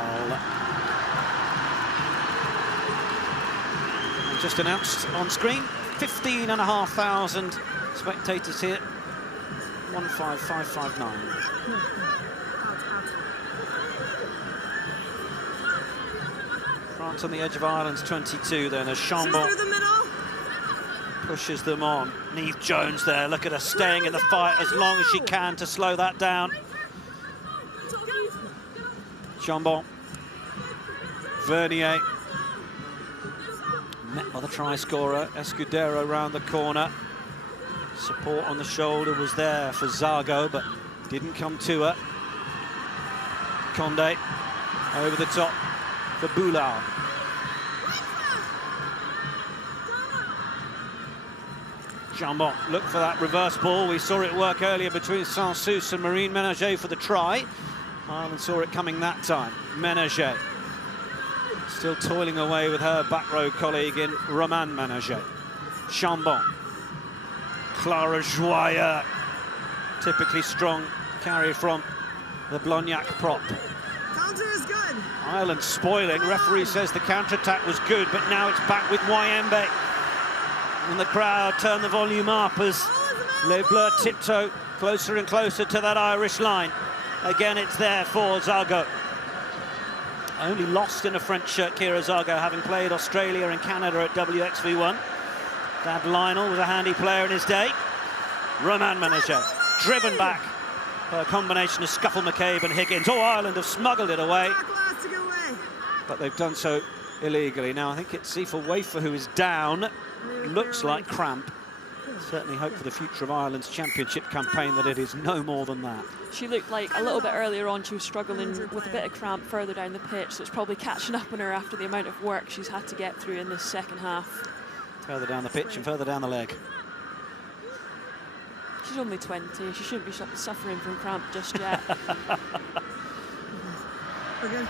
And just announced on screen, 15,500 spectators here, 15559. France on the edge of Ireland's 22 then, as Chambon pushes them on. Niamh Jones there, look at her staying in the fight as long as she can to slow that down. Chambon, Vernier, met by the try scorer, Escudero round the corner. Support on the shoulder was there for Zago, but didn't come to her. Condé over the top for Boulard. Chambon looked for that reverse ball. We saw it work earlier between Saint-Sus and Marine Ménager for the try. Ireland saw it coming that time. Ménager still toiling away with her back row colleague in Roman Ménager. Chambon. Clara Joyer. Typically strong carry from the Blognac prop. Counter is good. Ireland spoiling. Referee says the counter-attack was good, but now it's back with Wayembe. And the crowd turn the volume up as Les Bleus tiptoe closer and closer to that Irish line. Again, it's there for Zago. Only lost in a French shirt, Kira Zago, having played Australia and Canada at WXV1. Dad Lionel was a handy player in his day. Roman Ménager driven back A combination of Scuffle, McCabe and Higgins. Oh, Ireland have smuggled it away. But they've done so illegally. Now, I think it's Sifa Wafer who is down. Looks like cramp. Certainly hope for the future of Ireland's championship campaign that it is no more than that. She looked like a little bit earlier on she was struggling with a bit of cramp further down the pitch, so it's probably catching up on her after the amount of work she's had to get through in this second half. Further down the pitch and further down the leg. She's only 20, she shouldn't be suffering from cramp just yet. We're good.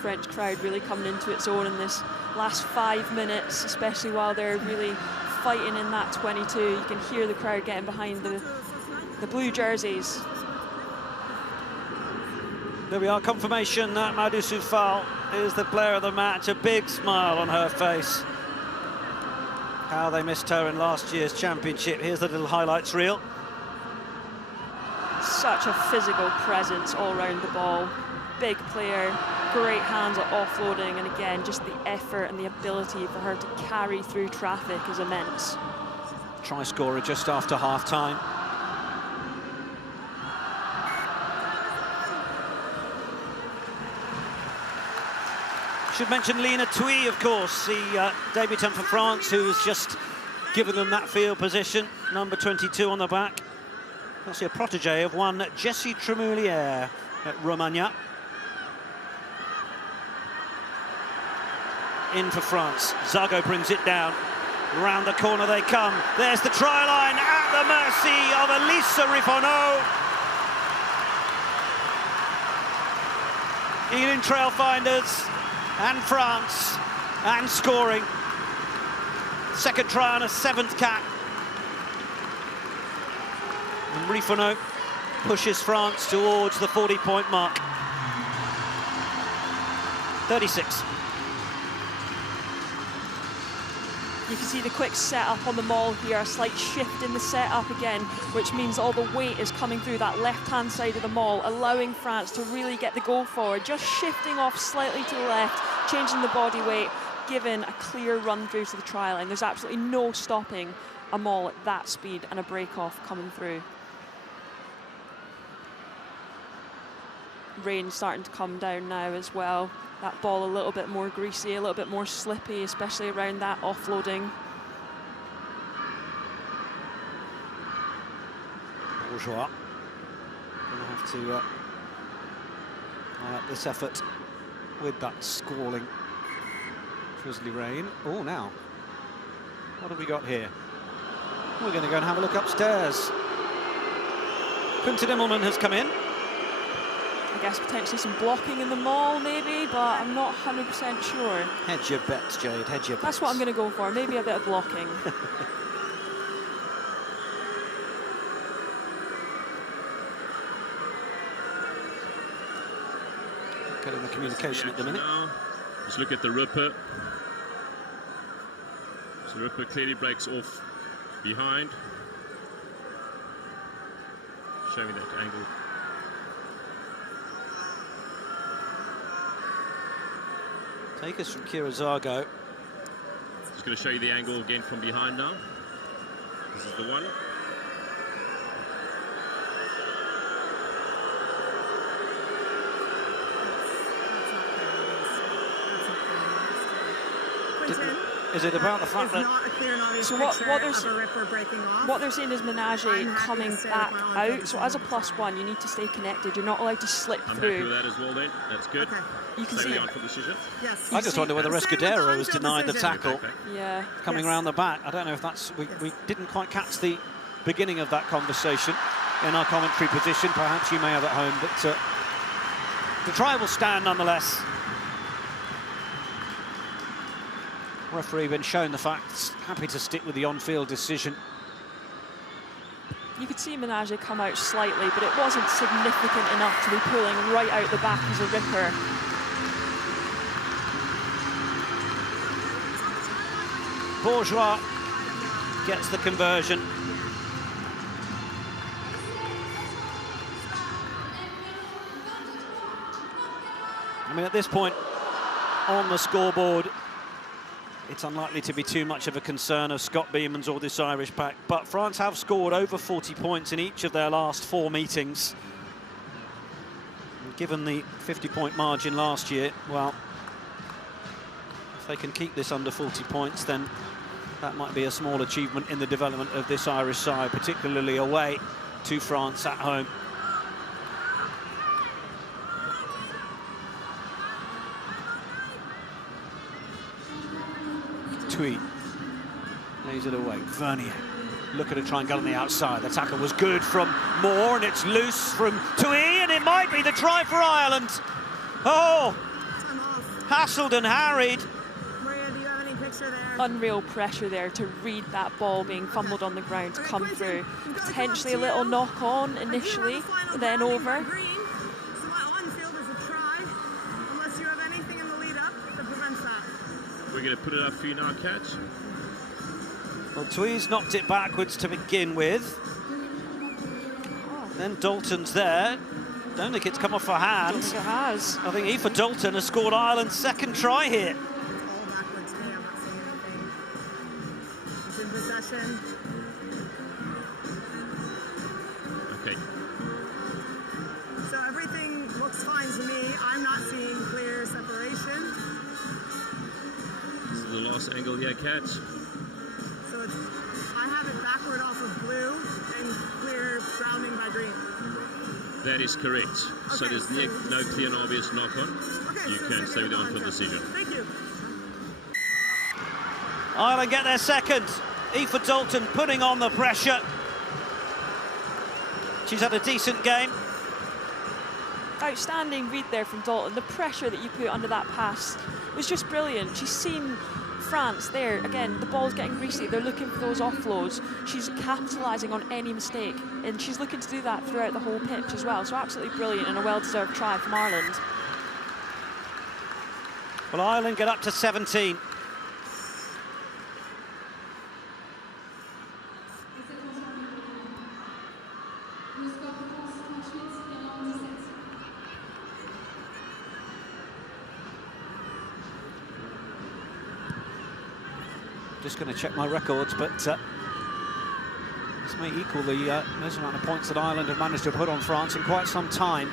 French crowd really coming into its own in this last 5 minutes, especially while they're really fighting in that 22. You can hear the crowd getting behind the blue jerseys. There we are, confirmation that Madou Soufal is the player of the match. A big smile on her face. How they missed her in last year's championship. Here's the little highlights reel. Such a physical presence all around the ball. Big player, great hands at offloading, and again, just the effort and the ability for her to carry through traffic is immense. Try scorer just after half-time. Should mention Lena Thuy, of course, the debutant for France, who has just given them that field position. Number 22 on the back. Actually a protege of one Jessie Tremoulière at Romagna. In for France. Zago brings it down. Round the corner they come. There's the try line at the mercy of Elisa Rifonneau. Ealing Trailfinders and France and scoring. Second try on a 7th cap. And Rifonneau pushes France towards the 40-point mark. 36. You can see the quick setup on the maul here, a slight shift in the setup again, which means all the weight is coming through that left-hand side of the maul, allowing France to really get the goal forward, just shifting off slightly to the left, changing the body weight, giving a clear run through to the try line. There's absolutely no stopping a maul at that speed and a break-off coming through. Rain starting to come down now as well. That ball a little bit more greasy, a little bit more slippy, especially around that offloading. Bourgeois going to have to eye up this effort with that squalling drizzly rain. Oh, now, what have we got here? We're going to go and have a look upstairs. Quinton Immelman has come in. I guess potentially some blocking in the maul, maybe, but I'm not 100% sure. Hedge your bets, Jade, hedge your bets. That's what I'm going to go for, maybe a bit of blocking. Getting the communication at the minute. Now, just look at the ripper. So the ripper clearly breaks off behind. Show me that angle. Take us from Kira Zago. Just going to show you the angle again from behind now. This is the one. Is it about the fact that... So what they're saying is Menage coming back out. So as a +1, you need to stay connected. You're not allowed to slip I'm through. happy with that as well then. That's good. Okay. You can see. Yes. I just wonder whether Escudero has denied the tackle. Okay. Yeah. Coming around the back. I don't know if that's... We didn't quite catch the beginning of that conversation in our commentary position. Perhaps you may have at home, but the try will stand nonetheless. Referee, when shown the facts, happy to stick with the on-field decision. You could see Menage come out slightly, but it wasn't significant enough to be pulling right out the back as a ripper. Bourgeois gets the conversion. I mean, at this point, on the scoreboard, it's unlikely to be too much of a concern of Scott Beeman's or this Irish pack. But France have scored over 40 points in each of their last 4 meetings. And given the 50-point margin last year, well, if they can keep this under 40 points, then that might be a small achievement in the development of this Irish side, particularly away to France at home. Tweed lays it away. Vernier looking to try and get on the outside. The tackle was good from Moore, and it's loose from Tweed, and it might be the try for Ireland. Oh, hassled and harried. Maria, do you have any picture there? Unreal pressure there to read that ball being fumbled on the ground, to come through. Potentially a little knock on initially, then over. So on field is a try, unless you have anything in the lead up that prevents that. We're going to put it up for you now, Kat. Well, Tweed's knocked it backwards to begin with. Then Dalton's there. Don't think it's come off her hand. It has. I think Aoife Dalton has scored Ireland's second try here. All backwards to me, I'm not seeing anything. It's in possession. Okay. So everything looks fine to me. I'm not seeing clear separation. This is the last angle here, Kat. So it's, I have it backward off of blue and clear grounding by green. That is correct. So Okay, there's so- no clear and obvious knock-on. Okay, You so can second save it on for contact. decision. Thank you. Ireland get their second. Aoife Dalton putting on the pressure. She's had a decent game. Outstanding read there from Dalton. The pressure that you put under that pass was just brilliant. She's seen France there. Again, the ball's getting greasy. They're looking for those offloads. She's capitalising on any mistake, and she's looking to do that throughout the whole pitch as well. So absolutely brilliant, and a well-deserved try from Ireland. Well, Ireland get up to 17. Just going to check my records, but this may equal the most amount of points that Ireland have managed to put on France in quite some time.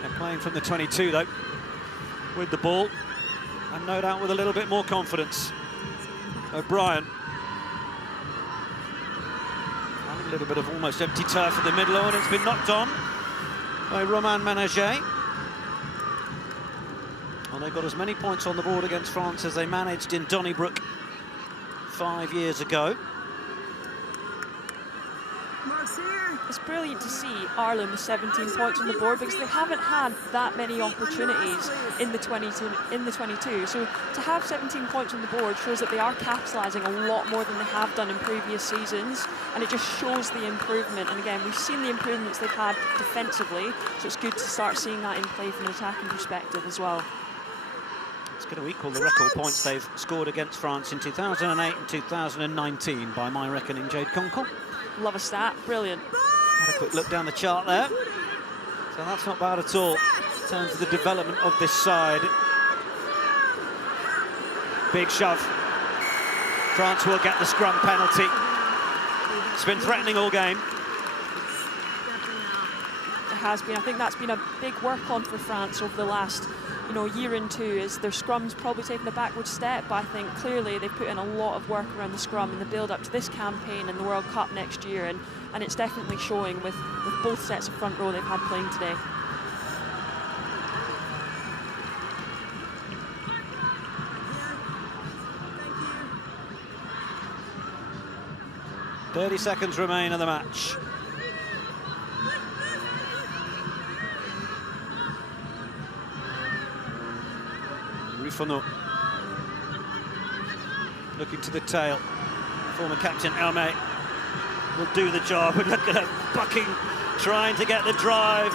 They're playing from the 22, though, with the ball, and no doubt with a little bit more confidence. O'Brien. And a little bit of almost empty turf in the middle, and it's been knocked on by Romain Ménager. Well, they got as many points on the board against France as they managed in Donnybrook 5 years ago. Mark's here. It's brilliant to see Ireland with 17 points on the board, because they haven't had that many opportunities in the 22. So to have 17 points on the board shows that they are capitalising a lot more than they have done in previous seasons, and it just shows the improvement. And again, we've seen the improvements they've had defensively, so it's good to start seeing that in play from an attacking perspective as well. It's going to equal the record points they've scored against France in 2008 and 2019 by my reckoning, Jade Conkle. Love a stat, brilliant. Had a quick look down the chart there. So that's not bad at all in terms of the development of this side. Big shove. France will get the scrum penalty. It's been threatening all game. It has been. I think that's been a big work on for France over the last year and two, is their scrum's probably taken a backward step, but I think clearly they've put in a lot of work around the scrum in the build-up to this campaign and the World Cup next year, and it's definitely showing with both sets of front row they've had playing today. Thank you. 30 seconds remain of the match. Rufano looking to the tail. Former captain Elmé will do the job. And look at her bucking, trying to get the drive.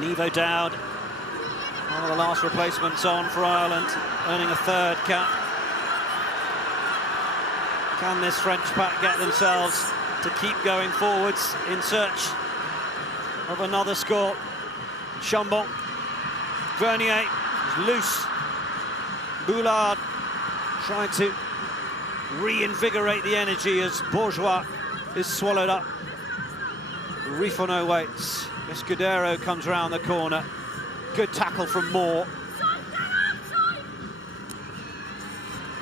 Nevo Dowd, one of the last replacements on for Ireland, earning a third cap. Can this French pack get themselves to keep going forwards in search of another score? Chambon. Vernier is loose. Boulard trying to reinvigorate the energy as Bourgeois is swallowed up. Rifono waits. Escudero comes round the corner. Good tackle from Moore.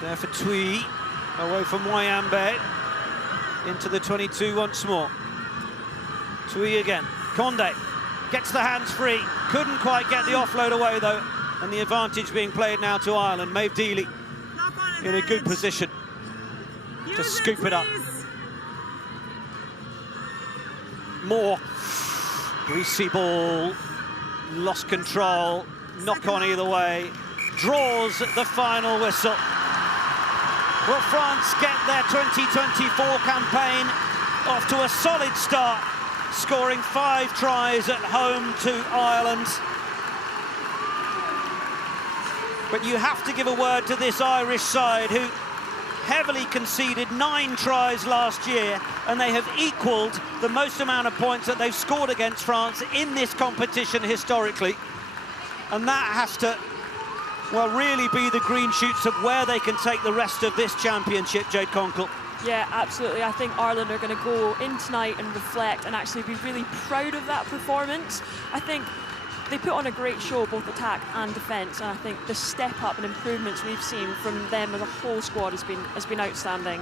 There for Thuy. Away from Moyambe. Into the 22 once more. Thuy again. Condé gets the hands free. Couldn't quite get the offload away though. And the advantage being played now to Ireland. Maeve Deely in a good position to scoop it up. Moore. Greasy ball. Lost control. Knock on either way. Draws the final whistle. Will France get their 2024 campaign off to a solid start, scoring 5 tries at home to Ireland? But you have to give a word to this Irish side who heavily conceded 9 tries last year, and they have equalled the most amount of points that they've scored against France in this competition historically. And that has to, well, really be the green shoots of where they can take the rest of this championship, Jade Conkle. Yeah, absolutely. I think Ireland are going to go in tonight and reflect and actually be really proud of that performance. I think they put on a great show, both attack and defence, and I think the step up and improvements we've seen from them as a whole squad has been outstanding.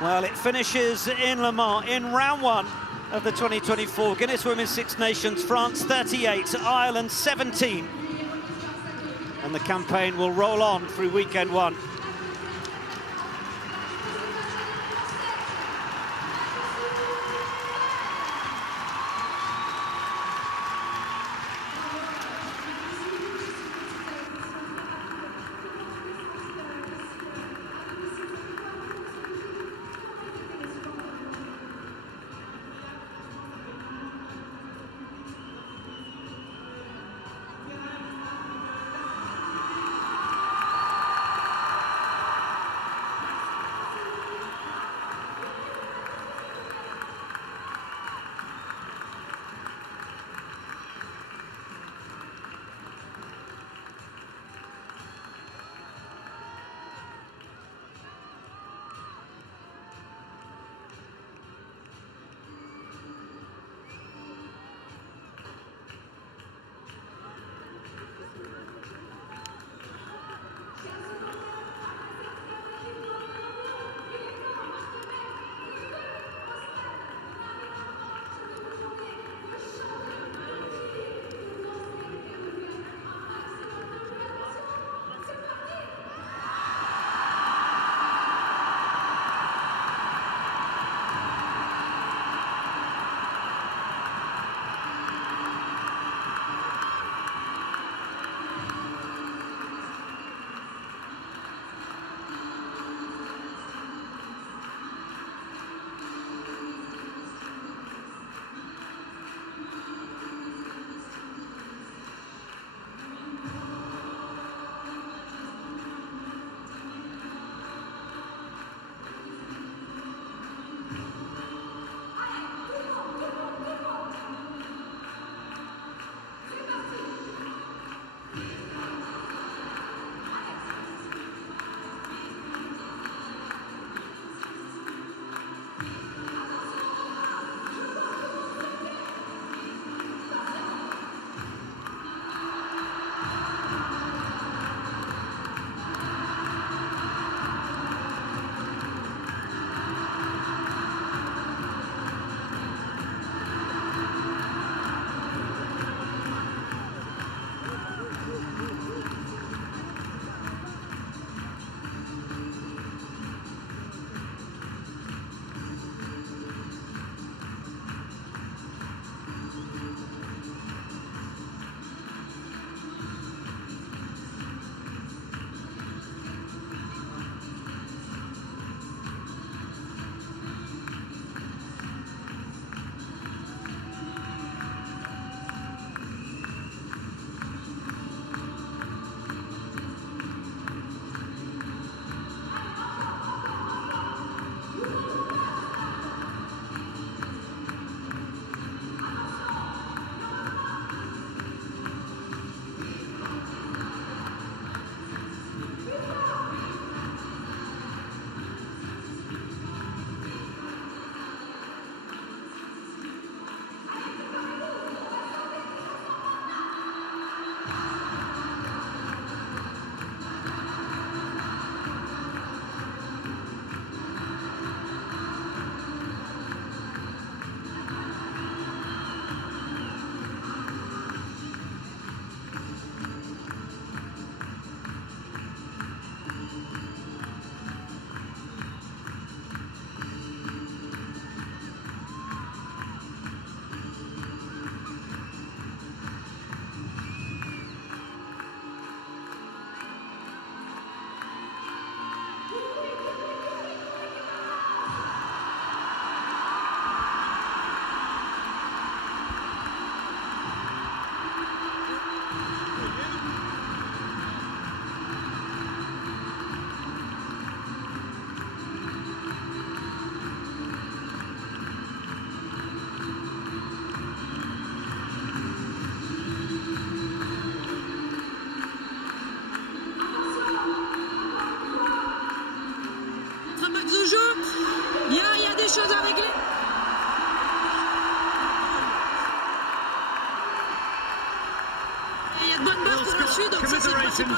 Well, it finishes in Le Mans in round 1 of the 2024 Guinness Women's Six Nations. France 38, Ireland 17. And the campaign will roll on through weekend 1. choses à régler. Il y a de bonnes bases pour la suite, donc ça c'est le principal.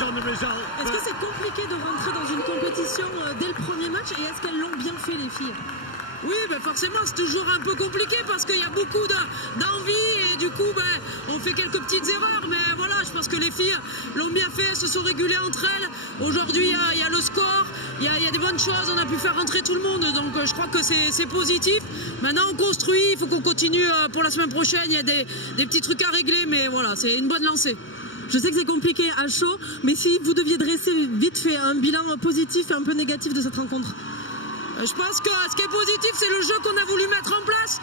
Est-ce que c'est compliqué de rentrer dans une compétition dès le premier match et est-ce qu'elles l'ont bien fait les filles? Oui, ben forcément, c'est toujours un peu compliqué parce qu'il y a beaucoup d'envie et du coup, on fait quelques petites erreurs. Mais voilà, je pense que les filles l'ont bien fait, elles se sont régulées entre elles. Aujourd'hui, il y a le score, il y a des bonnes choses, on a pu faire rentrer tout le monde. Donc je crois que c'est positif. Maintenant, on construit, il faut qu'on continue pour la semaine prochaine. Il y a des petits trucs à régler, mais voilà, c'est une bonne lancée. Je sais que c'est compliqué à chaud, mais si vous deviez dresser vite fait un bilan positif et un peu négatif de cette rencontre? Je pense que ce qui est positif, c'est le jeu qu'on a voulu mettre en place.